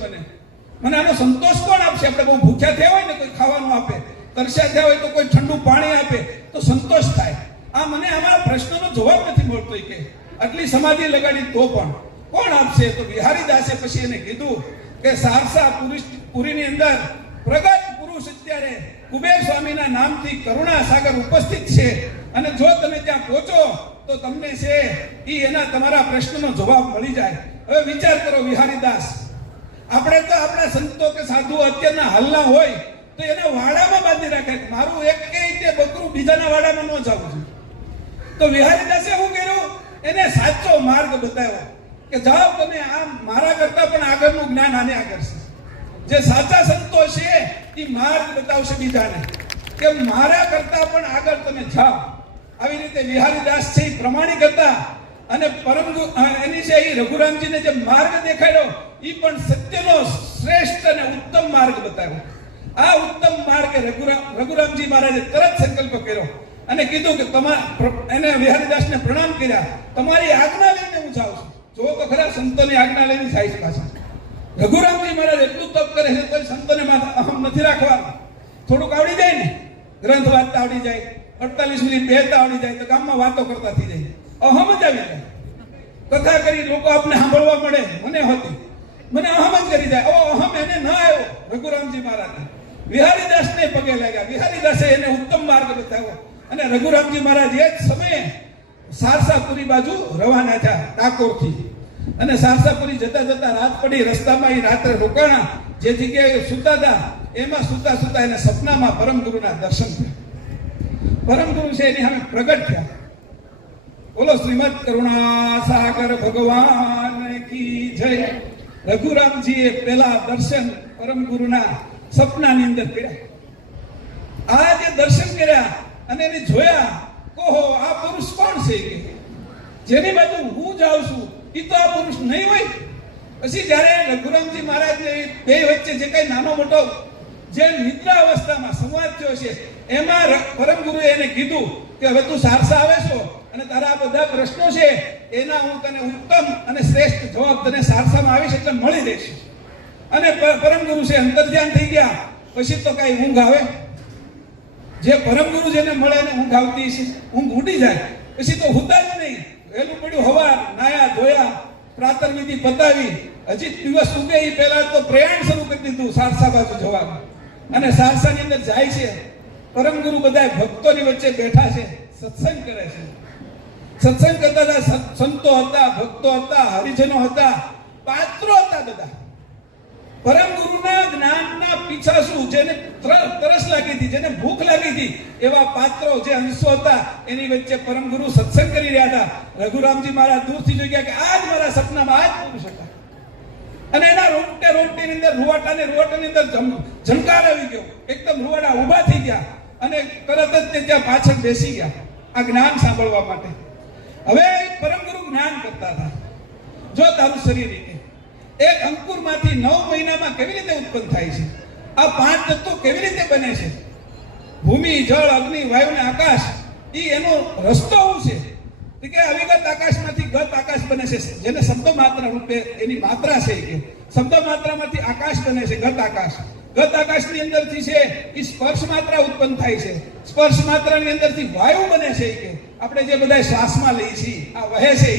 મને આનો સંતોષ કોણ આપશે? આપણે બહુ ભૂખ્યા થયા હોય ને, કોઈ ખાવાનું આપે, તરસ્યા થયા હોય તો કોઈ ઠંડુ પાણી આપે તો સંતોષ થાય. મને આમાં પ્રશ્નનો જવાબ નથી મળતો કે આટલી સમાધિ લગાડી તો પણ કોણ આપશે? તો વિહારીદાસે પછી એને કીધું કે સારસા પુરીની અંદર પ્રગટ પુરુષ અત્યારે કુબેર સ્વામીના નામથી કરુણા સાગર ઉપસ્થિત છે અને જો તમે ત્યાં પહોંચો તો તમને છે એ એના તમારા પ્રશ્નનો જવાબ મળી જાય. હવે વિચાર કરો વિહારીદાસ, આપણે તો આપણા સંતો કે સાધુ અત્યારના હાલના હોય તો એના વાડામાં બાંધી રાખે. મારું એક કે રીતે બકરું બીજાના વાડામાં ન જવું જોઈએ. તો વિહારીદાસે શું કર્યું? એને સાચો માર્ગ બતાવ્યો કે જાઓ તમે આ મારા કરતા પણ આગળનું જ્ઞાન આને આગળ છે. જે સાચા સંતો છે એ માર્ગ બતાવશે બીજાને કે મારા કરતા પણ આગળ તમે જાઓ. આવી રીતે વિહારીદાસ છે એ પ્રમાણિક હતા અને એની છે એ રઘુરામજીને જે માર્ગ દેખાડ્યો એ પણ સત્યનો શ્રેષ્ઠ અને ઉત્તમ માર્ગ બતાવ્યો. આ ઉત્તમ માર્ગે રઘુરામજી મહારાજે તરત સંકલ્પ કર્યો અને કીધું કે એને વિહારીદાસને પ્રણામ કર્યા. તમારી આજ્ઞા લઈને હું જાઉં છું. જો તો ખરા સંતોની આજ્ઞા લઈને જાય છે પાછા. રઘુરામજી મહારાજ એટલું તપ કરે છે તો સંતોને માથે અહમ નથી રાખવાનું. થોડુંક આવડી જાય ને, ગ્રંથ વાંચતા આવડી જાય, 48 મિનિટ બેહતા આવડી જાય તો ગામમાં વાતો કરતા થઈ જાય. અહમ જ આવી જાય. કથા કરી લોકો આપને સાંભળવા મળે. મને અહમ જ કરી જાય. અહમ એને ન આવ્યો રઘુરામજી મહારાજને. વિહારીદાસને પગે લાગ્યા. વિહારીદાસે એને ઉત્તમ માર્ગ બતાવ્યો અને રઘુરામજી મહારાજ એ જ સમયે સારસાપુરી બાજુ રવાના થયા ડાકોરથી. અને સારસાપુરી જતા રાત પડી. રસ્તામાં એ રાત્રે રોકાણા. જે જગ્યાએ સુતા હતા એમાં સુતા એને સપનામાં પરમ ગુરુના દર્શન થયા. પરમ ગુરુ છે એની સામે પ્રગટ થયા. બોલો શ્રીમદ કરુણા સાગર ભગવાન કી જય. રઘુરામજીએ પહેલા દર્શન પરમ ગુરુના સપનાની અંદર કર્યા. આ જે દર્શન કર્યા અને એને જોયા, કહો આ પુરુષ કોણ છે કે જેની બાજુ હું જાઉં છું એ તો આ પુરુષ નહીં હોય. પછી જ્યારે રઘુરામજી મહારાજને બે વચ્ચે જે કઈ નાનો મોટો જે નિદ્રા અવસ્થામાં સંવાદ થયો છે એમાં પરમ ગુરુએ એને કીધું કે હવે તું સારસા આવે છો અને તારા આ બધા પ્રશ્નો છે એના હું તને ઉત્તમ અને શ્રેષ્ઠ જવાબ તને સારસામાં આવીશ એટલે મળી રહેશે. અને પરમ ગુરુ છે અંતર્ધ્યાન થઈ ગયા. પછી તો કઈ ઊંઘ આવે? જે પરમ ગુરુ જેને મળે ને ઊંઘ આવતી છે, ઊંઘ ઉડી જાય. પછી તો હુતા જ નહીં. વહેલું પડ્યું હવાર, નાયા ધોયા, પ્રાતર વિધિ પતાવી, હજી દિવસ ઉગે એ પહેલા તો પ્રયાણ શરૂ કરી દીધું સારસા બાજુ જવાનું. અને સારસાની અંદર જાય છે. પરમ ગુરુ બધા ભક્તોની વચ્ચે બેઠા છે, સત્સંગ કરે છે. સત્સંગ કરતા હતા. સંતો હતા, ભક્તો હતા, હરિજનો હતા, પાત્રો હતા બધા. પરમ ગુરુના જ્ઞાનના પીછાસુ, જેને તરસ લાગી હતી, જેને ભૂખ લાગી હતી, એવા પાત્રો જે અંશો હતા એની વચ્ચે પરમ ગુરુ સત્સંગ કરી રહ્યા હતા. રઘુરામજી મહારાજ દૂરથી જોઈ ગયા કે આજ મારા સપનામાં આજ પુરુષ હતા. અને એના રોમટેની અંદર રૂવાટાની અંદર ઝંકાર આવી ગયો. એકદમ રૂવાડા ઊભા થઈ ગયા અને તરત જ તે ત્યાં પાછળ બેસી ગયા આ જ્ઞાન સાંભળવા માટે. હવે પરમગુરુ જ્ઞાન કરતા હતા. જો તારું શરીર એક અંકુરમાંથી 9 મહિનામાં કેવી રીતે ઉત્પન્ન થાય છે, આ 5 તત્વો કેવી રીતે બને છે, ભૂમિ, જળ, અગ્નિ, વાયુ અને આકાશ, એનો રસ્તો શું છે કે અવિગત આકાશમાંથી ગત આકાશ બને છે, જેને શબ્દ માત્ર રૂપે એની માત્રા છે કે શબ્દ માત્રામાંથી આકાશ બને છે. ગત આકાશની અંદરથી છે એ સ્પર્શ માત્રા ઉત્પન્ન થાય છે. સ્પર્શ માત્રાની અંદરથી વાયુ બને છે કે આપણે જે બધા શ્વાસમાં લઈએ છીએ, આ વહે છે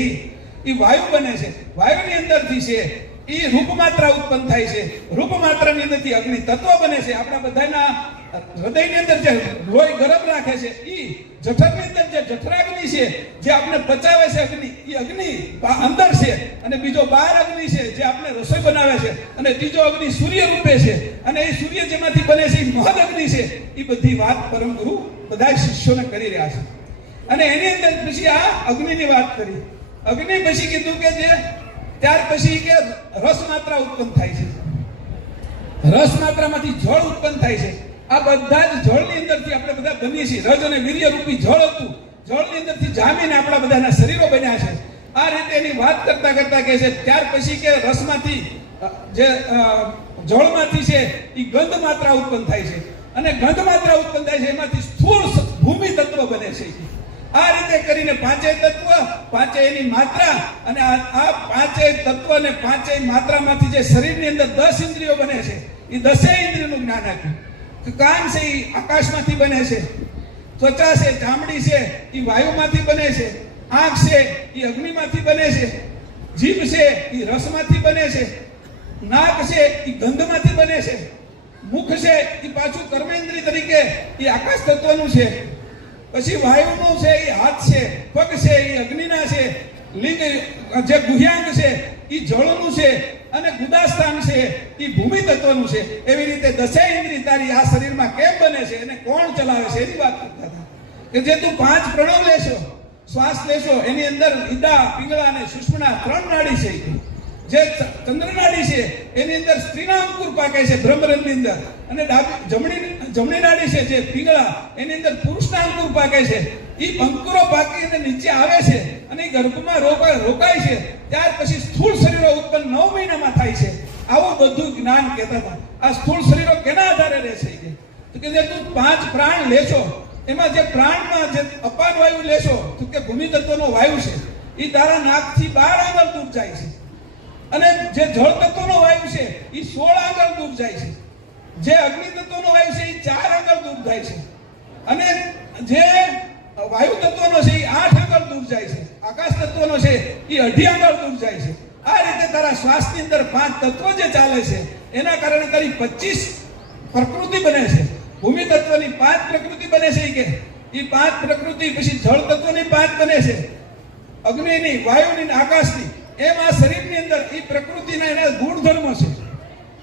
એ વાયુ બને છે. વાયુની અંદરથી છે એ રૂપ માત્રા ઉત્પન્ન થાય છે. રૂપ માત્રાની અંદરથી અગ્નિ તત્વ બને છે. આપણા બધાના હૃદયની અંદર જે લોહી ગરમ રાખે છે એ જઠરની અંદર જે જઠરાગ્નિ છે, જે આપણે પચાવે છે અગ્નિ, એ અગ્નિ અંદર છે. અને બીજો બહાર અગ્નિ છે જે આપણે રસોઈ બનાવે છે. અને ત્રીજો અગ્નિ સૂર્ય રૂપે છે. અને એ સૂર્ય જેમાંથી બને છે એ મહદ અગ્નિ છે. એ બધી વાત પરમ ગુરુ બધા શિષ્યોને કરી રહ્યા છે. અને એની અંદર પછી આ અગ્નિની વાત કરી. અગ્નિ પછી કીધું કે જે ત્યાર પછી કે રસ માત્રા ઉત્પન્ન થાય છે. રસ માત્રામાંથી જળ ઉત્પન્ન થાય છે. આ બધા જ જળની અંદરથી આપણે બધા બનીએ છીએ. રજ અને વીર્ય રૂપી જળ હતું. જળની અંદરથી જામીને આપણા બધાના શરીરો બન્યા છે. આ રીતે એની વાત કરતા કરતા કહે છે ત્યાર પછી કે રસમાંથી જે જળમાંથી છે એ ગંધ માત્રા ઉત્પન્ન થાય છે. અને ગંધ માત્રા ઉત્પન્ન થાય છે એમાંથી સ્થૂળ ભૂમિ તત્વ બને છે. આ રીતે કરીને પાંચેય તત્વ, પાંચેય એની માત્રા, અને આ પાંચેય તત્વ અને પાંચેય માત્રામાંથી જે શરીરની અંદર 10 ઇન્દ્રિયો બને છે, એ 10 ઇન્દ્રિયોનું જ્ઞાન આપ્યું. કાન છે એ આકાશમાંથી બને છે. ત્વચા છે, ચામડી છે એ વાયુમાંથી બને છે. આંખ છે એ અગ્નિમાંથી બને છે. જીભ છે એ રસમાંથી બને છે. નાક છે એ ગંધમાંથી બને છે. મુખ છે એ પાછું કર્મેન્દ્રિય તરીકે એ આકાશ તત્વનું છે. પછી વાયુનું છે એ હાથ છે. પગ છે એ અગ્નિના છે. લિંગ જે ગુહ્યાંગ છે એ જળનું છે. અને ગુદાસ્થાન છે એ ભૂમિ તત્વનું છે. એવી રીતે 10 ઇન્દ્રિય તારી આ શરીરમાં કેમ બને છે અને કોણ ચલાવે છે એની વાત કરતા હતા. કે જે તું 5 પ્રણવ લેશો, શ્વાસ લેશો, એની અંદર ઈદા, પિંગળા અને સુષુમ્ના 3 નાડી છે. જે ચંદ્ર નાડી છે એની અંદર સ્ત્રીના અંકુર પાકે છે બ્રહ્મરંધની અંદર. અને જમણી નાડી છે જે પિંગળા, એની અંદર પુરુષના અંકુર પાકે છે. એ અંકુરો પાકીને નીચે આવે છે અને ગર્ભમાં રોકાય છે. ત્યાર પછી સ્થૂળ શરીરો ઉત્પન્ન 9 મહિનામાં થાય છે. આવું બધું જ્ઞાન કહેતા હતા. આ સ્થૂળ શરીરો કેના આધારે રહે છે? તો કે જે તું 5 પ્રાણ લેશો, એમાં જે પ્રાણમાં જે અપાન વાયુ લેશો, તો કે ભૂમિ તત્વનો વાયુ છે, એ તારા નાકથી 12 આંગળ દૂર જાય છે. અને જે જળ તત્વનો વાયુ છે એ 16 આંગળ દૂર જાય છે. જે અગ્નિ તત્વનો વાયુ છે એ 4 આંગળ દૂર જાય છે. અને જે વાયુ તત્વનો છે એ 8 આંગળ દૂર જાય છે. આકાશ તત્વનો છે એ 2.5 આંગળ દૂર જાય છે. આ રીતે તારા શ્વાસની અંદર 5 તત્વો જે ચાલે છે એના કારણે તારી 25 પ્રકૃતિ બને છે. ભૂમિ તત્વની 5 પ્રકૃતિ બને છે કે એ 5 પ્રકૃતિ, પછી જળ તત્વની 5 બને છે, અગ્નિની, વાયુની, આકાશની. એમ આ શરીરની અંદર એ પ્રકૃતિના એના ગુણધર્મો છે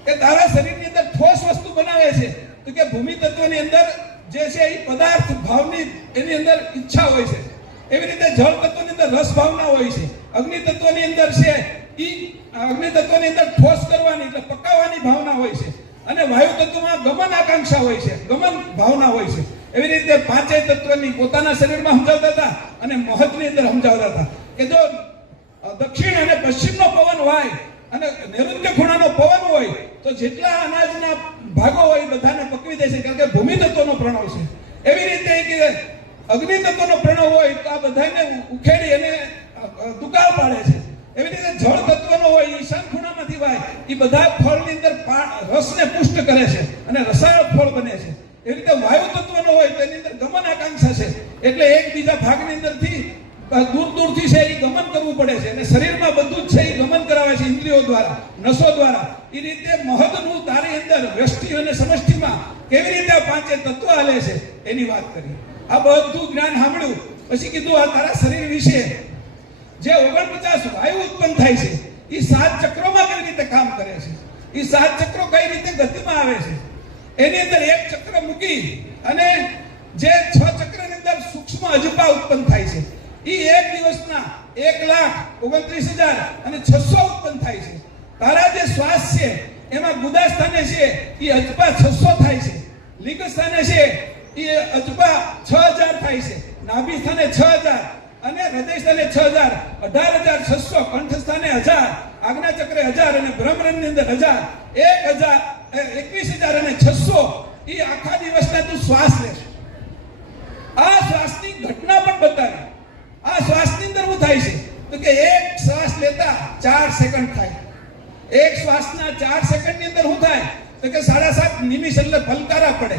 કે તારા શરીરની અંદર ઠોસ વસ્તુ બનાવે છે. તો કે ભૂમિ તત્વની અંદર જે છે એ પદાર્થ ભાવની એની અંદર ઈચ્છા હોય છે. એવી રીતે જળ તત્વની અંદર રસ ભાવના હોય છે. અગ્નિ તત્વની અંદર છે એ અગ્નિ તત્વની અંદર ઠોસ કરવાની એટલે પકાવવાની ભાવના હોય છે. અને વાયુ તત્વમાં ગમન આકાંક્ષા હોય છે, ગમન ભાવના હોય છે. એવી રીતે પાંચેય તત્વની પોતાના શરીરમાં સમજાવતા હતા અને મહદની અંદર સમજાવતા હતા કે જો દક્ષિણ અને પશ્ચિમનો પવન હોય અને નૈઋત્ય ખૂણાનો પવન હોય તો જેટલા અનાજના ભાગો હોય બધાને પકવી દેશે, કારણ કે ભૂમિ તત્વનો પ્રણવ છે. એવી રીતે કે અગ્નિ તત્વનો પ્રણવ હોય તો આ બધાને ઉખેડી અને દુકાળ પાડે છે. એવી રીતે જળ તત્વનો હોય ઈશાન ખૂણામાંથી વાય એ બધા ફળની અંદર રસને પુષ્ટ કરે છે અને રસાળ ફળ બને છે. એવી રીતે વાયુ તત્વનો હોય તો એની અંદર ગમન આકાંક્ષા છે, એટલે એકબીજા ભાગની અંદરથી દૂરથી છે એ ગમન કરવું પડે છે. અને શરીરમાં બધું જ છે એ ગમન કરાવે છે ઇન્દ્રિયો દ્વારા, નસો દ્વારા. એ રીતે મહદનું તારી અંદર વ્યષ્ટિ અને સમષ્ટિમાં કેવી રીતે આ પાંચે તત્વ હાલે છે એની વાત કરી. આ બધું જ્ઞાન સાંભળ્યું પછી કીધું આ તારા શરીર વિશે જે 49 વાયુ ઉત્પન્ન થાય છે એ 7 ચક્રોમાં કઈ રીતે કામ કરે છે, એ 7 ચક્રો કઈ રીતે ગતિમાં આવે છે. એની અંદર એક ચક્ર મૂકી અને જે 6 ચક્રની અંદર સૂક્ષ્મ અજપા ઉત્પન્ન થાય છે એ એક દિવસના 1,29,600 ઉત્પન્ન થાય છે. તારા જે શ્વાસ છે એમાં ગુદા સ્થાને છે એ અજપા 600 થાય છે, લિંગ સ્થાને છે એ અજપા 6000 થાય છે, નાભી સ્થાને 6000 અને હૃદય સ્થાને 6000, 18600, કંઠ સ્થાને 1000, આજ્ઞા ચક્રે 1000 અને બ્રહ્મરંધ્ર ની અંદર 1000, 1000, 21000 અને 600 એ આખા દિવસના તું શ્વાસ લેશ. આ શ્વાસની ઘટના પણ બતાવી. આ શ્વાસની અંદર શું થાય છે તો કે એક શ્વાસ લેતા 4 સેકન્ડ થાય. એક શ્વાસના 4 સેકન્ડની અંદર શું થાય તો કે 7.5 નિમિષ એટલે ફલકારા પડે,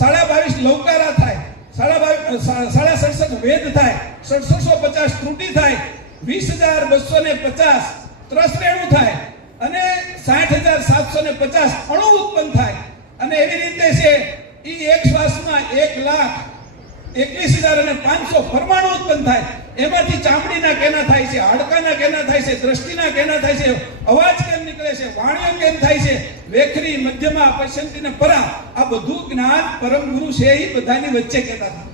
22.5 લવકારા થાય, 67 વેદ થાય, 6750 ત્રુટિ થાય, 20,250 ત્રસરેણુ થાય અને 60,750 અણુ ઉત્પન્ન થાય. અને એવી રીતે છે એ એક શ્વાસમાં 1,21,500 પરમાણુ ઉત્પન્ન થાય. એમાંથી ચામડીના કેના થાય છે, હાડકાના કેના થાય છે, દ્રષ્ટિના કેના થાય છે, અવાજ કેમ નીકળે છે, વાણીઓ કેમ થાય છે, વેખરી, મધ્યમાં, પશ્ચંતી ને પરા, આ બધું જ્ઞાન પરમ ગુરુ છે એ બધાની વચ્ચે કહેતા હતા.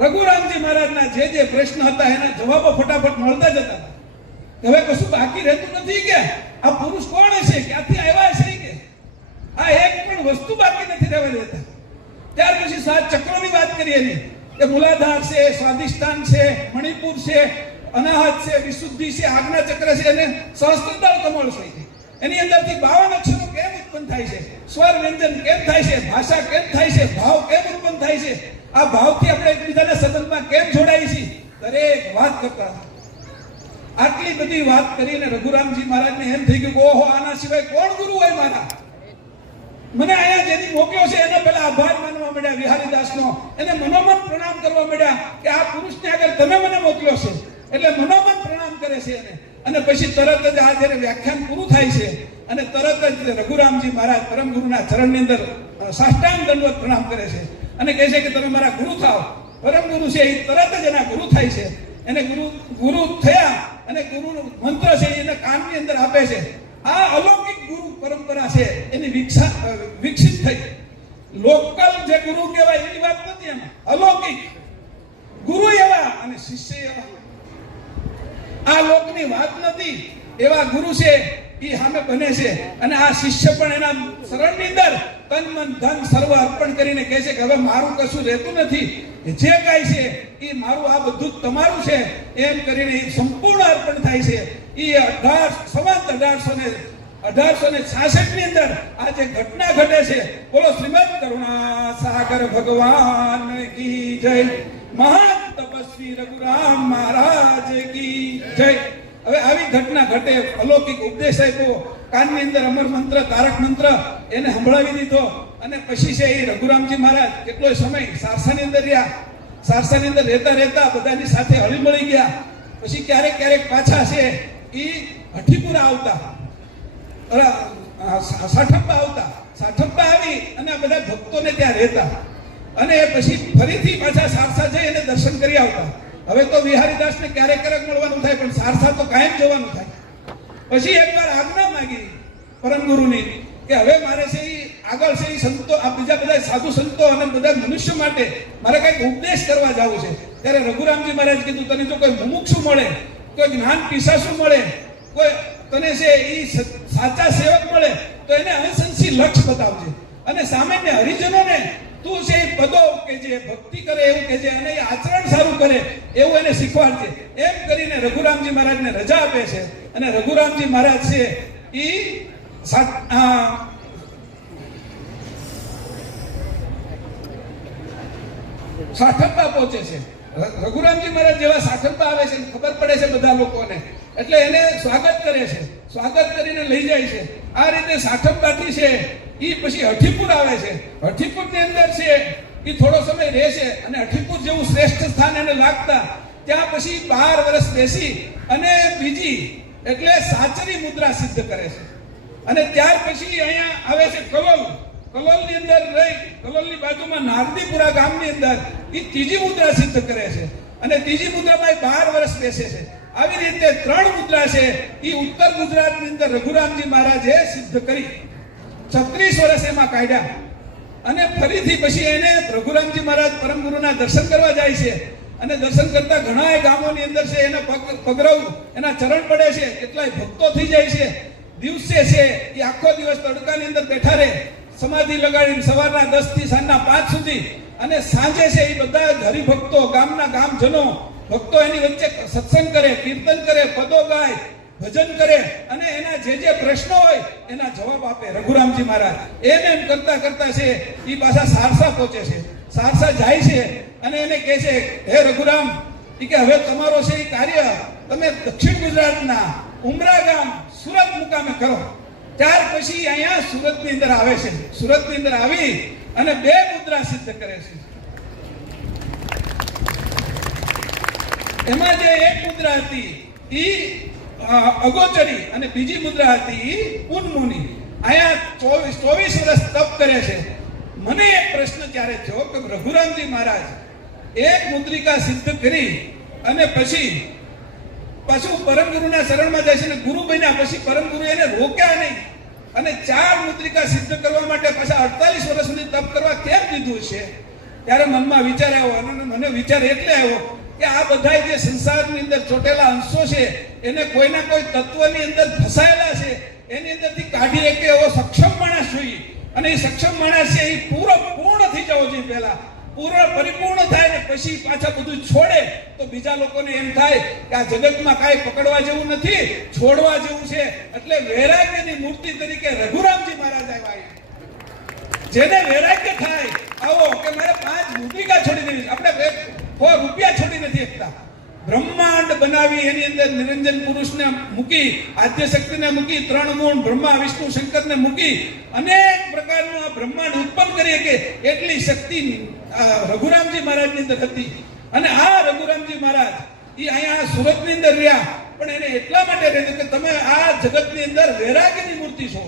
રઘુરામજી મહારાજના જે પ્રશ્ન હતા એના જવાબો ફટાફટ મળતા જતા હતા. હવે કશું બાકી રહેતું નથી કે આ પુરુષ કોણ છે, ક્યાંથી આવ્યા છે કે આ એક પણ વસ્તુ બાકી નથી રહેવા દેતા. ત્યાર પછી 7 ચક્રોની વાત કરીએ ને કે મૂલાધાર છે, સ્વાધિષ્ઠાન છે, મણિપુર છે, અનાહત છે, વિશુદ્ધિ છે, આજ્ઞા ચક્ર છે અને સહસ્ત્રદળ કમળ છે. એની અંદરથી 52 અક્ષરો કેમ ઉત્પન્ન થાય છે, સ્વર વ્યંજન કેમ થાય છે, ભાષા કેમ થાય છે, ભાવ કેમ ઉત્પન્ન થાય છે, આ ભાવથી આપણે એકબીજાના સંબંધમાં કેમ જોડાઈએ છીએ, દરેક વાત કરતા. આટલી બધી વાત કરીને રઘુરામજી મહારાજને એમ થઈ ગયું કે ઓહો, આના સિવાય કોણ ગુરુ હોય મારા. મને અહીંયા જેની મોકલ્યો છે એનો પહેલા આભાર માનવા મળ્યા વિહારીદાસનો, એને મનોમન પ્રણામ કરવા મળ્યા કે આ પુરુષને આગળ તમે મને મોકલ્યો છે, એટલે મનોમન પ્રણામ કરે છે એને. અને પછી તરત જ આ જ્યારે વ્યાખ્યાન પૂરું થાય છે અને તરત જ રઘુરામજી મહારાજ પરમ ગુરુના ચરણની અંદર સાષ્ટાંગ દંડવત પ્રણામ કરે છે અને કહે છે કે તમે મારા ગુરુ થાઓ. પરમ ગુરુ છે એ તરત જ એના ગુરુ થાય છે. એને ગુરુ થયા અને ગુરુનો મંત્ર છે એને કાનની અંદર આપે છે. આ અલૌકિક ગુરુ પરંપરા છે એની વિકસિત થઈ. લોકલ જે ગુરુ કહેવાય એની વાત નથી, એમાં અલૌકિક ગુરુ એવા અને શિષ્ય એવા. આ લોકની વાત નથી, એવા ગુરુ છે એ સામે બને છે. અને આ શિષ્ય પણ એના શરણની અંદર તન મન ધન સર્વ અર્પણ કરીને કહે છે કે હવે મારું કશું રહેતું નથી, જે કાંઈ છે એ મારું આ બધું જ તમારું છે, એમ કરીને સંપૂર્ણ અર્પણ થાય છે. એ 1866 ની અંદર આ જે ઘટના ઘટે છે, બોલો શ્રીમદ કરુણા સાગર ભગવાન કી જય, મહાન તપસ્વી રઘુરામ મહારાજ કી જય. હવે આવી ઘટના ઘટે, અલૌકિક ઉપદેશ આપ્યો, કાનની અંદર અમર મંત્ર, તારક મંત્ર એને સંભળાવી દીધો. અને પછી છે એ રઘુરામજી મહારાજ કેટલો સમય સારસાની અંદર રહ્યા. સારસાની અંદર રહેતા બધાની સાથે હળીમળી ગયા. પછી ક્યારેક પાછા છે એ હઠીપુરા આવતા, સાઠંબા આવતા. સાઠંબા આવી અને આ બધા ભક્તોને ત્યાં રહેતા અને પછી ફરીથી પાછા સારસા જઈ અને દર્શન કરી આવતા. હવે તો વિહારીદાસને ક્યારેક મળવાનું થાય, પણ સારસા તો કાયમ જવાનું થાય. પછી એકવાર આજ્ઞા માંગી પરમ ગુરુની કે હવે મારે છે એ આગળ છે એ સંતો, આ બીજા બધા સાધુ સંતો અને બધા મનુષ્યો માટે મારે કંઈક ઉપદેશ કરવા જવું છે. ત્યારે રઘુરામજી મહારાજ કીધું, તને જો કોઈ મુમુક્ષુ મળે, કોઈ જ્ઞાન પીસાસુ મળે, કોઈ તને છે એ સાચા સેવક મળે તો એને અનસંસી લક્ષ્ય બતાવજે. અને સામાન્ય હરિજનોને તું છે એ પદો કે જે ભક્તિ કરે એવું કે જે અને આચરણ સારું કરે એવું એને શીખવાડજે. એમ કરીને રઘુરામજી મહારાજને રજા આપે છે. અને રઘુરામજી મહારાજ છે એ સાઠંબા પહોંચે છે. રઘુરામજી મહારાજ જેવા સાઠંબા આવે છે, ખબર પડે છે બધા લોકોને, એટલે એને સ્વાગત કરે છે. સ્વાગત કરીને લઈ જાય છે. આ રીતે સાઠંબાથી છે એ પછી હઠીપુર આવે છે. હઠીપુર ની અંદર છે એ થોડો સમય રહે છે અને હઠીપુર જેવું શ્રેષ્ઠ સ્થાન એને લાગતા ત્યાં પછી 12 વર્ષ બેસી અને બીજી એટલે સાચરી મુદ્રા સિદ્ધ કરે છે. અને ત્યાર પછી અહીંયા આવે છે કલોલ. કલોલની અંદર રહી, કલોલની બાજુમાં નારદીપુરા ગામની અંદર એ ત્રીજી મુદ્રા સિદ્ધ કરે છે. અને ત્રીજી મુદ્રામાં 12 વર્ષ બેસે છે. આવી રીતે 3 મુદ્રા છે એ ઉત્તર ગુજરાતની અંદર રઘુરામજી મહારાજે સિદ્ધ કરી. 36 વર્ષ એમાં કાઢ્યા. અને ફરીથી પછી એને રઘુરામજી મહારાજ પરમ ગુરુના દર્શન કરવા જાય છે. અને દર્શન કરતા ઘણા ગામોની અંદર છે એના પગરવ એના ચરણ પડે છે. કેટલાય ભક્તો થઈ જાય છે. દિવસે છે એ આખો દિવસ તડકાની અંદર બેઠા રહે, સમાધિ લગાડીને સવારના 10 થી સાંજના 5 સુધી, અને સાંજે છે એ બધા હરિભક્તો, ગામના ગામજનો ભક્તો એની વચ્ચે સત્સંગ કરે, કીર્તન કરે, પદો ગાય, ભજન કરે, અને એના જે પ્રશ્નો હોય એના જવાબ આપે રઘુરામજી મહારાજ. એમ કરતા કરતા છે એ પાછા સારસા પહોંચે છે. સારસા જાય છે અને એને કહે છે, હે રઘુરામ, કે હવે તમારો છે એ કાર્ય તમે દક્ષિણ ગુજરાતના ઉમરા ગામ સુરત મુકામે કરો. ત્યાર પછી અહીંયા સુરતની અંદર આવે છે. સુરતની અંદર આવી અને 2 મુદ્રા સિદ્ધ કરે છે. એમાં જે એક મુદ્રા હતી ઈ અગોચરી અને બીજી મુદ્રા હતી ઈ ઉન્મુની. અહીંયા 24 વર્ષ તપ કરે છે. મને એક પ્રશ્ન ત્યારે થયો કે રઘુરામજી મહારાજ એક મુદ્રિકા સિદ્ધ કરી અને પછી પાછું પરમ ગુરુના શરણમાં જાય છે, ને ગુરુ બન્યા પછી પરમ ગુરુ એને રોક્યા નહીં, અને 4 મુદ્રિકા સિદ્ધ કરવા માટે પાછા 48 વર્ષ સુધી તપ કરવા કેમ દીધું છે? ત્યારે મનમાં વિચાર આવ્યો, અને મને વિચાર એટલે આવ્યો કે આ બધા જે સંસારની અંદર ચોટેલા અંશો છે એને કોઈના કોઈ તત્વની અંદર ફસાયેલા છે, એની અંદરથી કાઢી એક એવો સક્ષમ માણસ જોઈએ, અને એ સક્ષમ માણસ છે એ પૂર્ણ થઈ જવો જોઈએ. પહેલા પૂર્ણ પરિપૂર્ણ થાય ને પછી પાછા બધું છોડે તો બીજા લોકોને એમ થાય કે આ જગતમાં કાંઈ પકડવા જેવું નથી, છોડવા જેવું છે. એટલે વૈરાગ્યની મૂર્તિ તરીકે રઘુરામજી મહારાજ આવ્યા. જેને વૈરાગ્ય થાય આવો કે મારે 5 મુદ્રિકા છોડી દેવી, આપણે 100 રૂપિયા છોડી નથી શકતા. બ્રહ્માંડ બનાવી એની અંદર નિરંજન પુરુષને મૂકી, આદ્ય શક્તિને મૂકી, 3 ગુણ બ્રહ્મા વિષ્ણુ શંકરને મૂકી અનેક પ્રકારનું આ બ્રહ્માંડ ઉત્પન્ન કરીએ કે એટલી શક્તિ રઘુરામજી મહારાજની અંદર હતી. અને આ રઘુરામજી મહારાજ એ અહીંયા સુરતની અંદર રહ્યા, પણ એને એટલા માટે રહેતું કે તમે આ જગતની અંદર વૈરાગ્યની મૂર્તિ છો.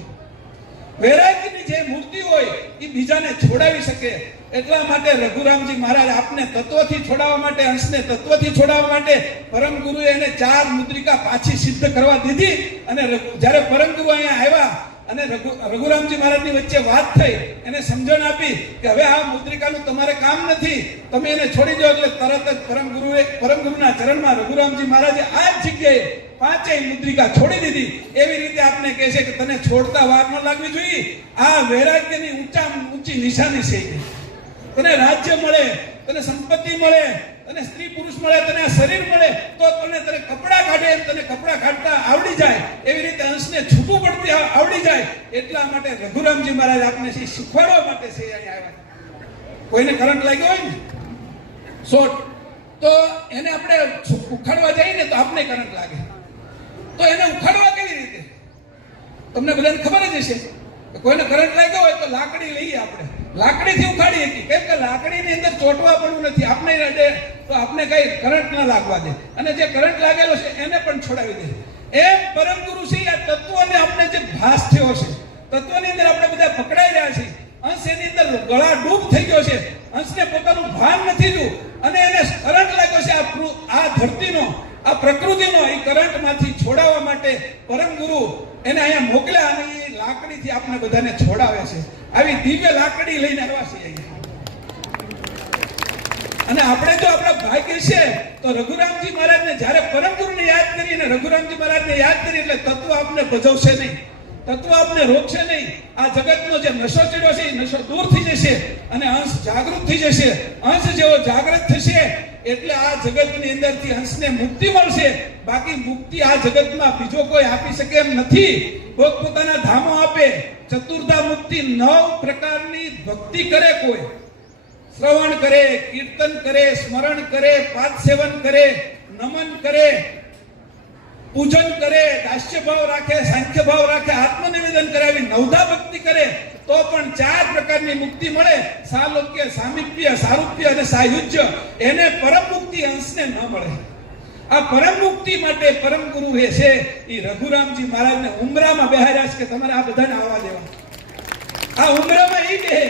વૈરાગ્યની જે મૂર્તિ હોય એ બીજાને છોડાવી શકે. એટલા માટે રઘુરામજી મહારાજ આપને તત્વથી છોડાવવા માટે, અંશને તત્વથી છોડાવવા માટે પરમ ગુરુએ એને 4 મુદ્રિકા પાછી સિદ્ધ કરવા દીધી. અને જ્યારે પરમ ગુરુ અહીંયા આવ્યા અને રઘુરામજી મહારાજની વચ્ચે વાત થઈ, એને સમજણ આપી કે હવે આ મુદ્રિકાનું તમારે કામ નથી, તમે એને છોડી દો. એટલે તરત જ પરમ ગુરુના ચરણમાં રઘુરામજી મહારાજે આ જ જગ્યાએ 5 મુદ્રિકા છોડી દીધી. એવી રીતે આપને કહે છે કે તને છોડતા વાર ન લાગવી જોઈએ. આ વૈરાગ્યની ઊંચી નિશાની છે. તને રાજ્ય મળે, તને સંપત્તિ મળે, તને સ્ત્રી પુરુષ મળે, તને આ શરીર મળે તો તને કપડા કાઢે એમ તને કપડા કાઢતા આવડી જાય, એવી રીતે અંશને છૂટું પડતી આવડી જાય. એટલા માટે રઘુરામજી મહારાજ આપને શીખવાડવા માટે છે અહીંયા આવ્યા. કોઈને કરંટ લાગ્યો હોય ને શોર્ટ, તો એને આપણે ઉખાડવા જઈએ ને તો આપણે કરંટ લાગે. તો એને ઉખાડવા કેવી રીતે? તમને બધાને ખબર જ હશે. કોઈને કરંટ લાગ્યો હોય તો લાકડી લઈએ, આપણે લાકડીથી ઉખાડીએ છીએ. કેમ કે લાકડીની અંદર ચોટવા પડવું નથી. આપણે અડે તો આપણે કઈ કરંટ ના લાગવા દે, અને જે કરંટ લાગેલો છે એને પણ છોડાવી દે. એમ પરમ ગુરુ છે આ તત્વને આપણે જે ભાસ થયો છે, તત્વની અંદર આપણે બધા પકડાઈ રહ્યા છીએ. અંશ એની અંદર ગળા ડૂબ થઈ ગયો છે, અંશને પોતાનું ભાન નથી થયું, અને એને કરંટ લાગ્યો છે આ ધરતીનો, આ પ્રકૃતિનો. એ કરંટમાંથી છોડાવવા માટે પરમ ગુરુ એને અહીંયા મોકલ્યા, અને એ લાકડીથી આપણે બધાને છોડાવે છે. આવી દિવ્ય લાકડી લઈને આવ્યા છે અહીંયા. અને આપણે જો આપણા ભાગ્ય છે તો રઘુરામજી મહારાજને જ્યારે પરમ ગુરુને યાદ કરી અને રઘુરામજી મહારાજને યાદ કરી એટલે તત્વ આપને ભજવશે નહીં, તત્વ આપને રોકશે નહીં. આ જગતનો જે નશો ચડ્યો છે એ નશો દૂર થઈ જશે અને અંશ જાગૃત થઈ જશે. અંશ જેવો જાગૃત થશે એટલે આ જગતની અંદરથી અંશને મુક્તિ મળશે. બાકી મુક્તિ આ જગતમાં બીજો કોઈ આપી શકે એમ નથી. પોતપોતાના ધામો આપે. ચતુર્ધા મુક્તિ 9 પ્રકારની ભક્તિ કરે. કોઈ શ્રવણ કરે, કીર્તન કરે, સ્મરણ કરે, પાદ સેવન કરે, નમન કરે, પૂજન કરે, દાસ્ય ભાવ રાખે, સાંખ્ય ભાવ રાખે, આત્મનિવેદન કરે, આવી 9ધા ભક્તિ કરે તો પણ 4 પ્રકારની મુક્તિ મળે. સાલોક્ય, સામીપ્ય, સારૂપ્ય અને સાયુજ્ય. એને પરમ મુક્તિ અંશને ન મળે. આ પરમ મુક્તિ માટે પરમ ગુરુ રહે છે એ રઘુરામજી મહારાજને ઉમરામાં બેહાર્યા છે કે તમારે આ બધાને આવવા દેવા. આ ઉમરામાં એ કહે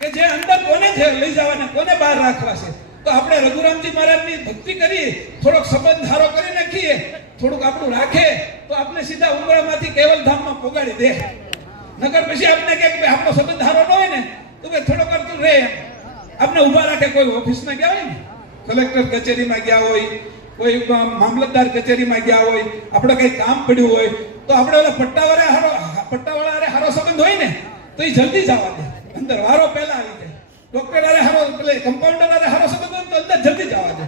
કે જે અંદર કોને લઈ જવાના, કોને બહાર રાખવા છે. તો આપણે રઘુરામજી મહારાજની ભક્તિ કરી, થોડોક સંબંધ ધારો કરી નાખીએ, થોડુંક આપણું રાખે તો આપણે સીધા ઉમરામાંથી કેવલ ધામમાં પોગાડી દે. નકર પછી આપણે કે આપણો સંબંધ ધારો ન હોય ને તો ભાઈ થોડો કરતું રહે. આપણે ઉભા રાખે. કોઈ ઓફિસમાં ગયા હોય ને, કલેક્ટર કચેરીમાં ગયા હોય, કોઈ મામલતદાર કચેરીમાં ગયા હોય, આપણે કઈ કામ પડ્યું હોય, તો આપણે ઓલા પટ્ટાવાળા હારે હારો સંબંધ હોય ને તો એ જલ્દી જવા દે, અંદર વારો પહેલા આવી જાય. ડોક્ટર હારે હારો, એટલે કમ્પાઉન્ડર હારે હારો સંબંધ હોય તો અંદર જલ્દી જવા દે.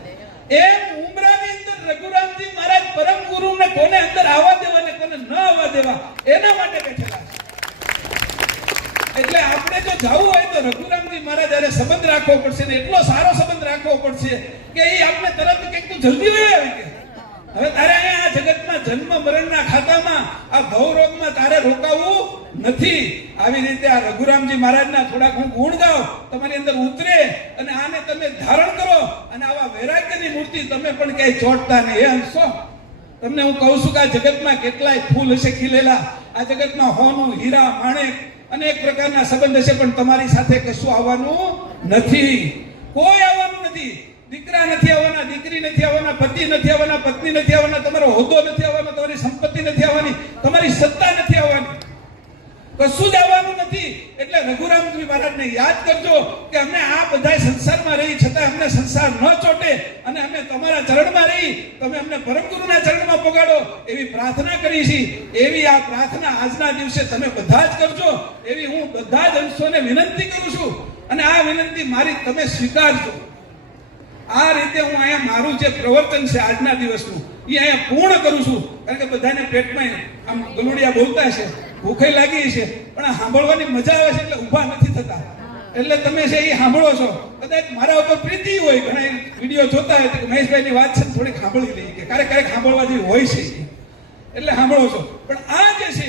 એમ ઉમરાની અંદર રઘુરામજી મહારાજ પરમ ગુરુને કોને અંદર આવવા દેવા ને કોને ન આવવા દેવા એના માટે બેઠેલા છે. એટલે આપણે જો જવું હોય તો રઘુરામજી મહારાજ હારે સંબંધ રાખવો પડશે ને એટલો સારો સંબંધ રાખવો પડશે કે એ આપણે તરત કંઈક તું જલ્દી વહી આવી કે હવે તારે અહીંયા આ જગતમાં જન્મ મરણના ખાતામાં આ ભવરોગમાં તારે રોકાવું નથી. આવી રીતે આ રઘુરામજી મહારાજના થોડાક હું ગુણ ગાઉં, તમારી અંદર ઉતરે અને આને તમે ધારણ કરો અને આવા વૈરાગ્યની મૂર્તિ તમે પણ ક્યાંય ચોટતા નહીં. એ અંશો તમને હું કહું છું કે આ જગતમાં કેટલાય ફૂલ હશે ખીલેલા, આ જગતમાં હોનું, હીરા, માણેક અનેક પ્રકારના સંબંધ હશે, પણ તમારી સાથે કશું આવવાનું નથી. કોઈ આવવાનું નથી. દીકરા નથી આવવાના, દીકરી નથી આવવાના, પતિ નથી આવવાના, પત્ની નથી આવવાના, તમારો હોદ્દો નથી આવવાનો, તમારી સંપત્તિ નથી આવવાની, તમારી સત્તા નથી આવવાની, કશું જ આવવાનું નથી. એટલે રઘુરામજી મહારાજને યાદ કરજો કે અમે આ બધા સંસારમાં રહી છતાં અમને સંસાર ન ચોટે અને અમે તમારા ચરણમાં રહી, તમે અમને પરમ ગુરુના ચરણમાં પગાડો એવી પ્રાર્થના કરી છે. એવી આ પ્રાર્થના આજના દિવસે તમે બધા જ કરજો એવી હું બધા જ અંશોને વિનંતી કરું છું અને આ વિનંતી મારી તમે સ્વીકારજો. આ રીતે હું અહીંયા મારું જે પ્રવર્તન છે આજના દિવસનું એ અહીંયા પૂર્ણ કરું છું. કારણ કે બધાને પેટમાં આમ ગલુડિયા બોલતા છે, ભૂખે લાગી છે, પણ આ સાંભળવાની મજા આવે છે એટલે ઊભા નથી થતા. એટલે તમે છે એ સાંભળો છો. કદાચ મારા ઉપર પ્રીતિ હોય, ઘણા વિડીયો જોતા હોય તો મહેશભાઈની વાત છે થોડીક સાંભળી લઈએ કે ક્યારેક સાંભળવા જેવી હોય છે એટલે સાંભળો છો. પણ આ જે છે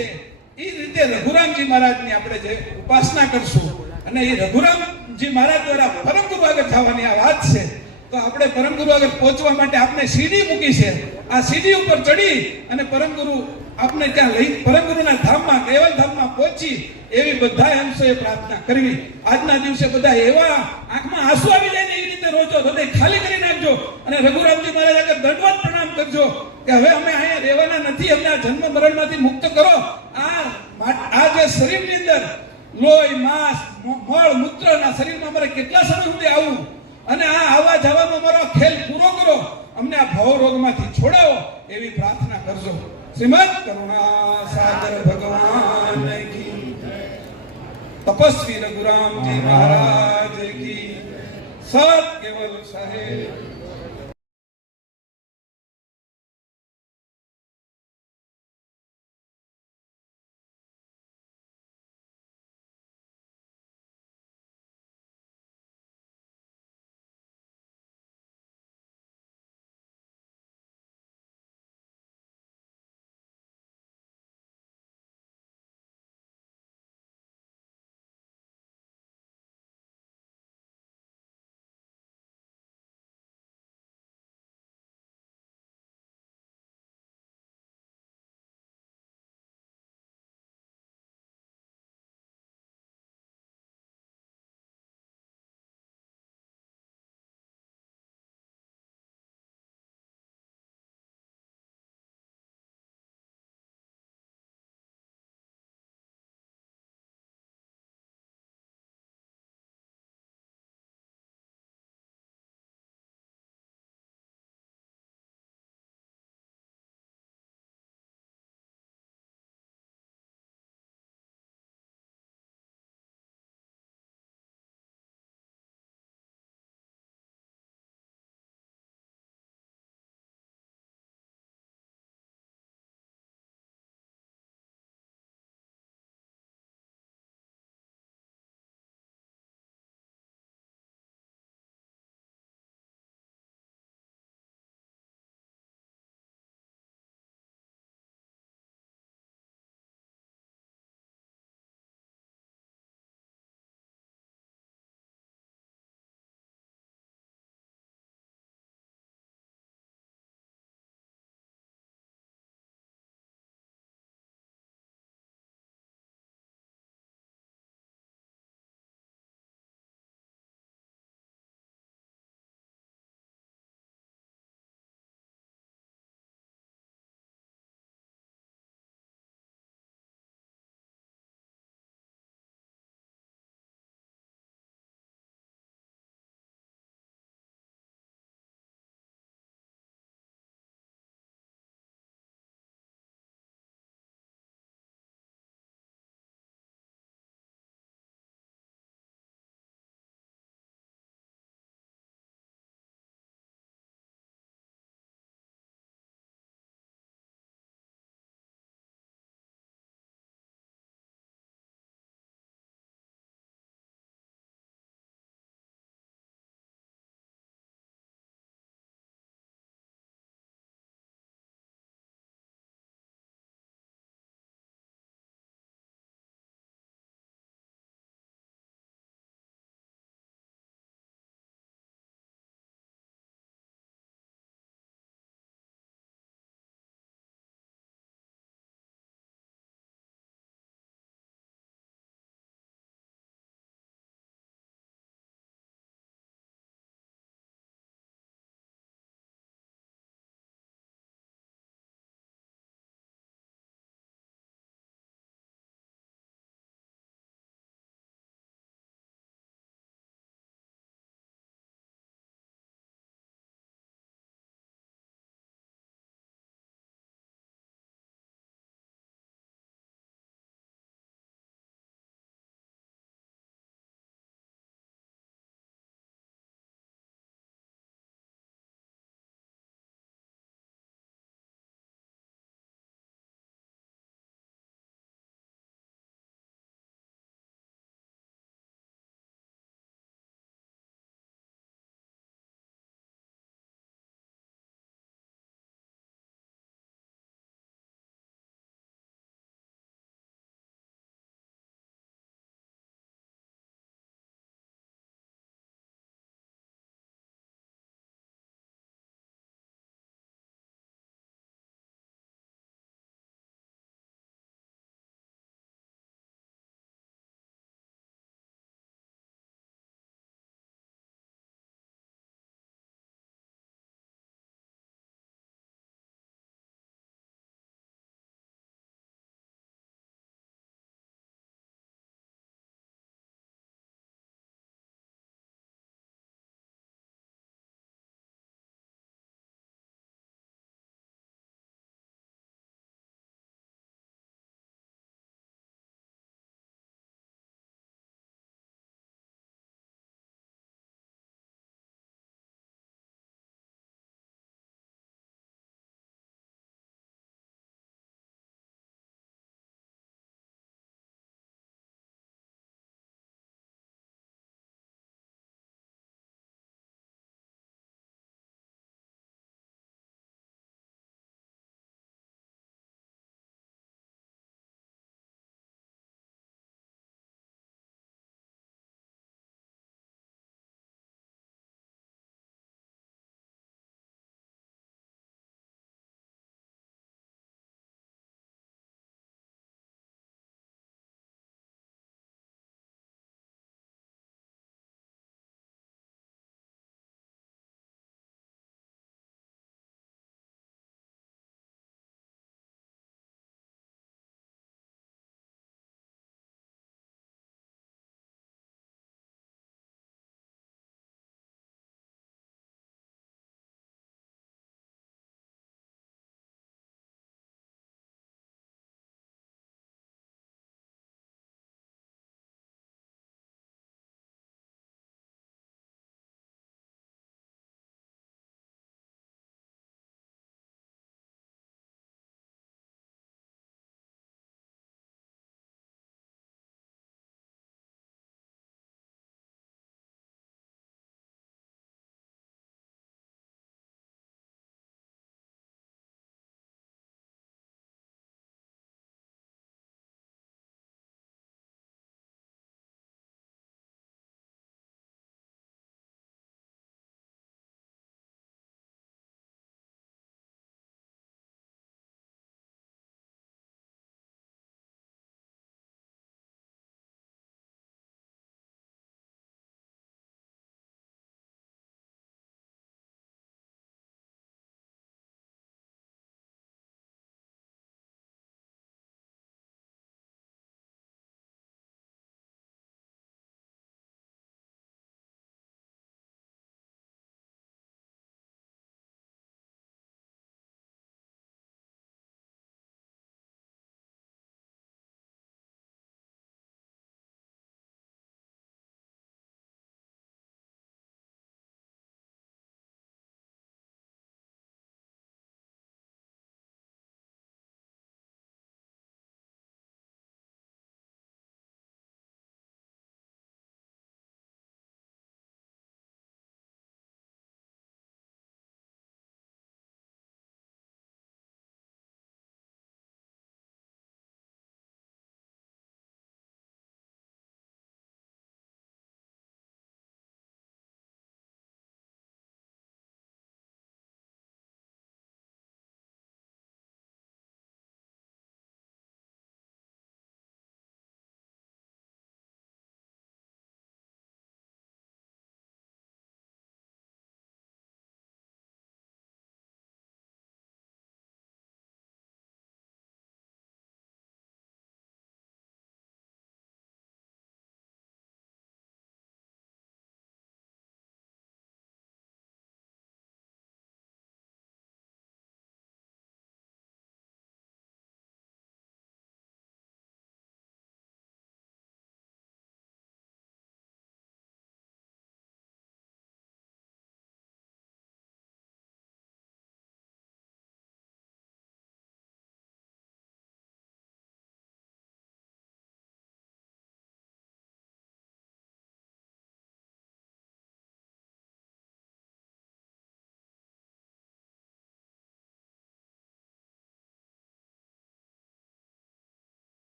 એ રીતે રઘુરામજી મહારાજની આપણે જે ઉપાસના કરશું અને એ રઘુરામજી મહારાજ દ્વારા પરમ ગુરુ આગળ જવાની આ વાત છે. તો આપણે પરમ ગુરુ આગળ પહોંચવા માટે આપણે સીડી મૂકી છે. આ સીડી ઉપર ચડી અને પરમ ગુરુ આપણે ત્યાં લઈ પરમ ગુરુના ધામમાં, કેવલ ધામમાં પહોંચી એવી બધા અંશોએ પ્રાર્થના કરવી. આજના દિવસે બધા એવા આંખમાં આંસુ આવી જાય ને એ રીતે રોજો, હૃદય ખાલી કરી નાખજો અને રઘુરામજી મહારાજ આગળ દંડવત પ્રણામ કરજો કે હવે અમે અહીંયા રહેવાના નથી, અમને આ જન્મ મરણમાંથી મુક્ત કરો. આ જે શરીરની અંદર લોહી, માંસ, મળ, મૂત્રના શરીરમાં અમારે કેટલા સમય સુધી આવું અને આ આવવા જવાનો અમારો ખેલ પૂરો કરો, અમને આ ભવ રોગમાંથી છોડાવો એવી પ્રાર્થના કરજો. શ્રીમદ કરુણા સાગર ભગવાન કી, તપસ્વી રઘુરામજી મહારાજ કી, સત કેવલ સાહેબ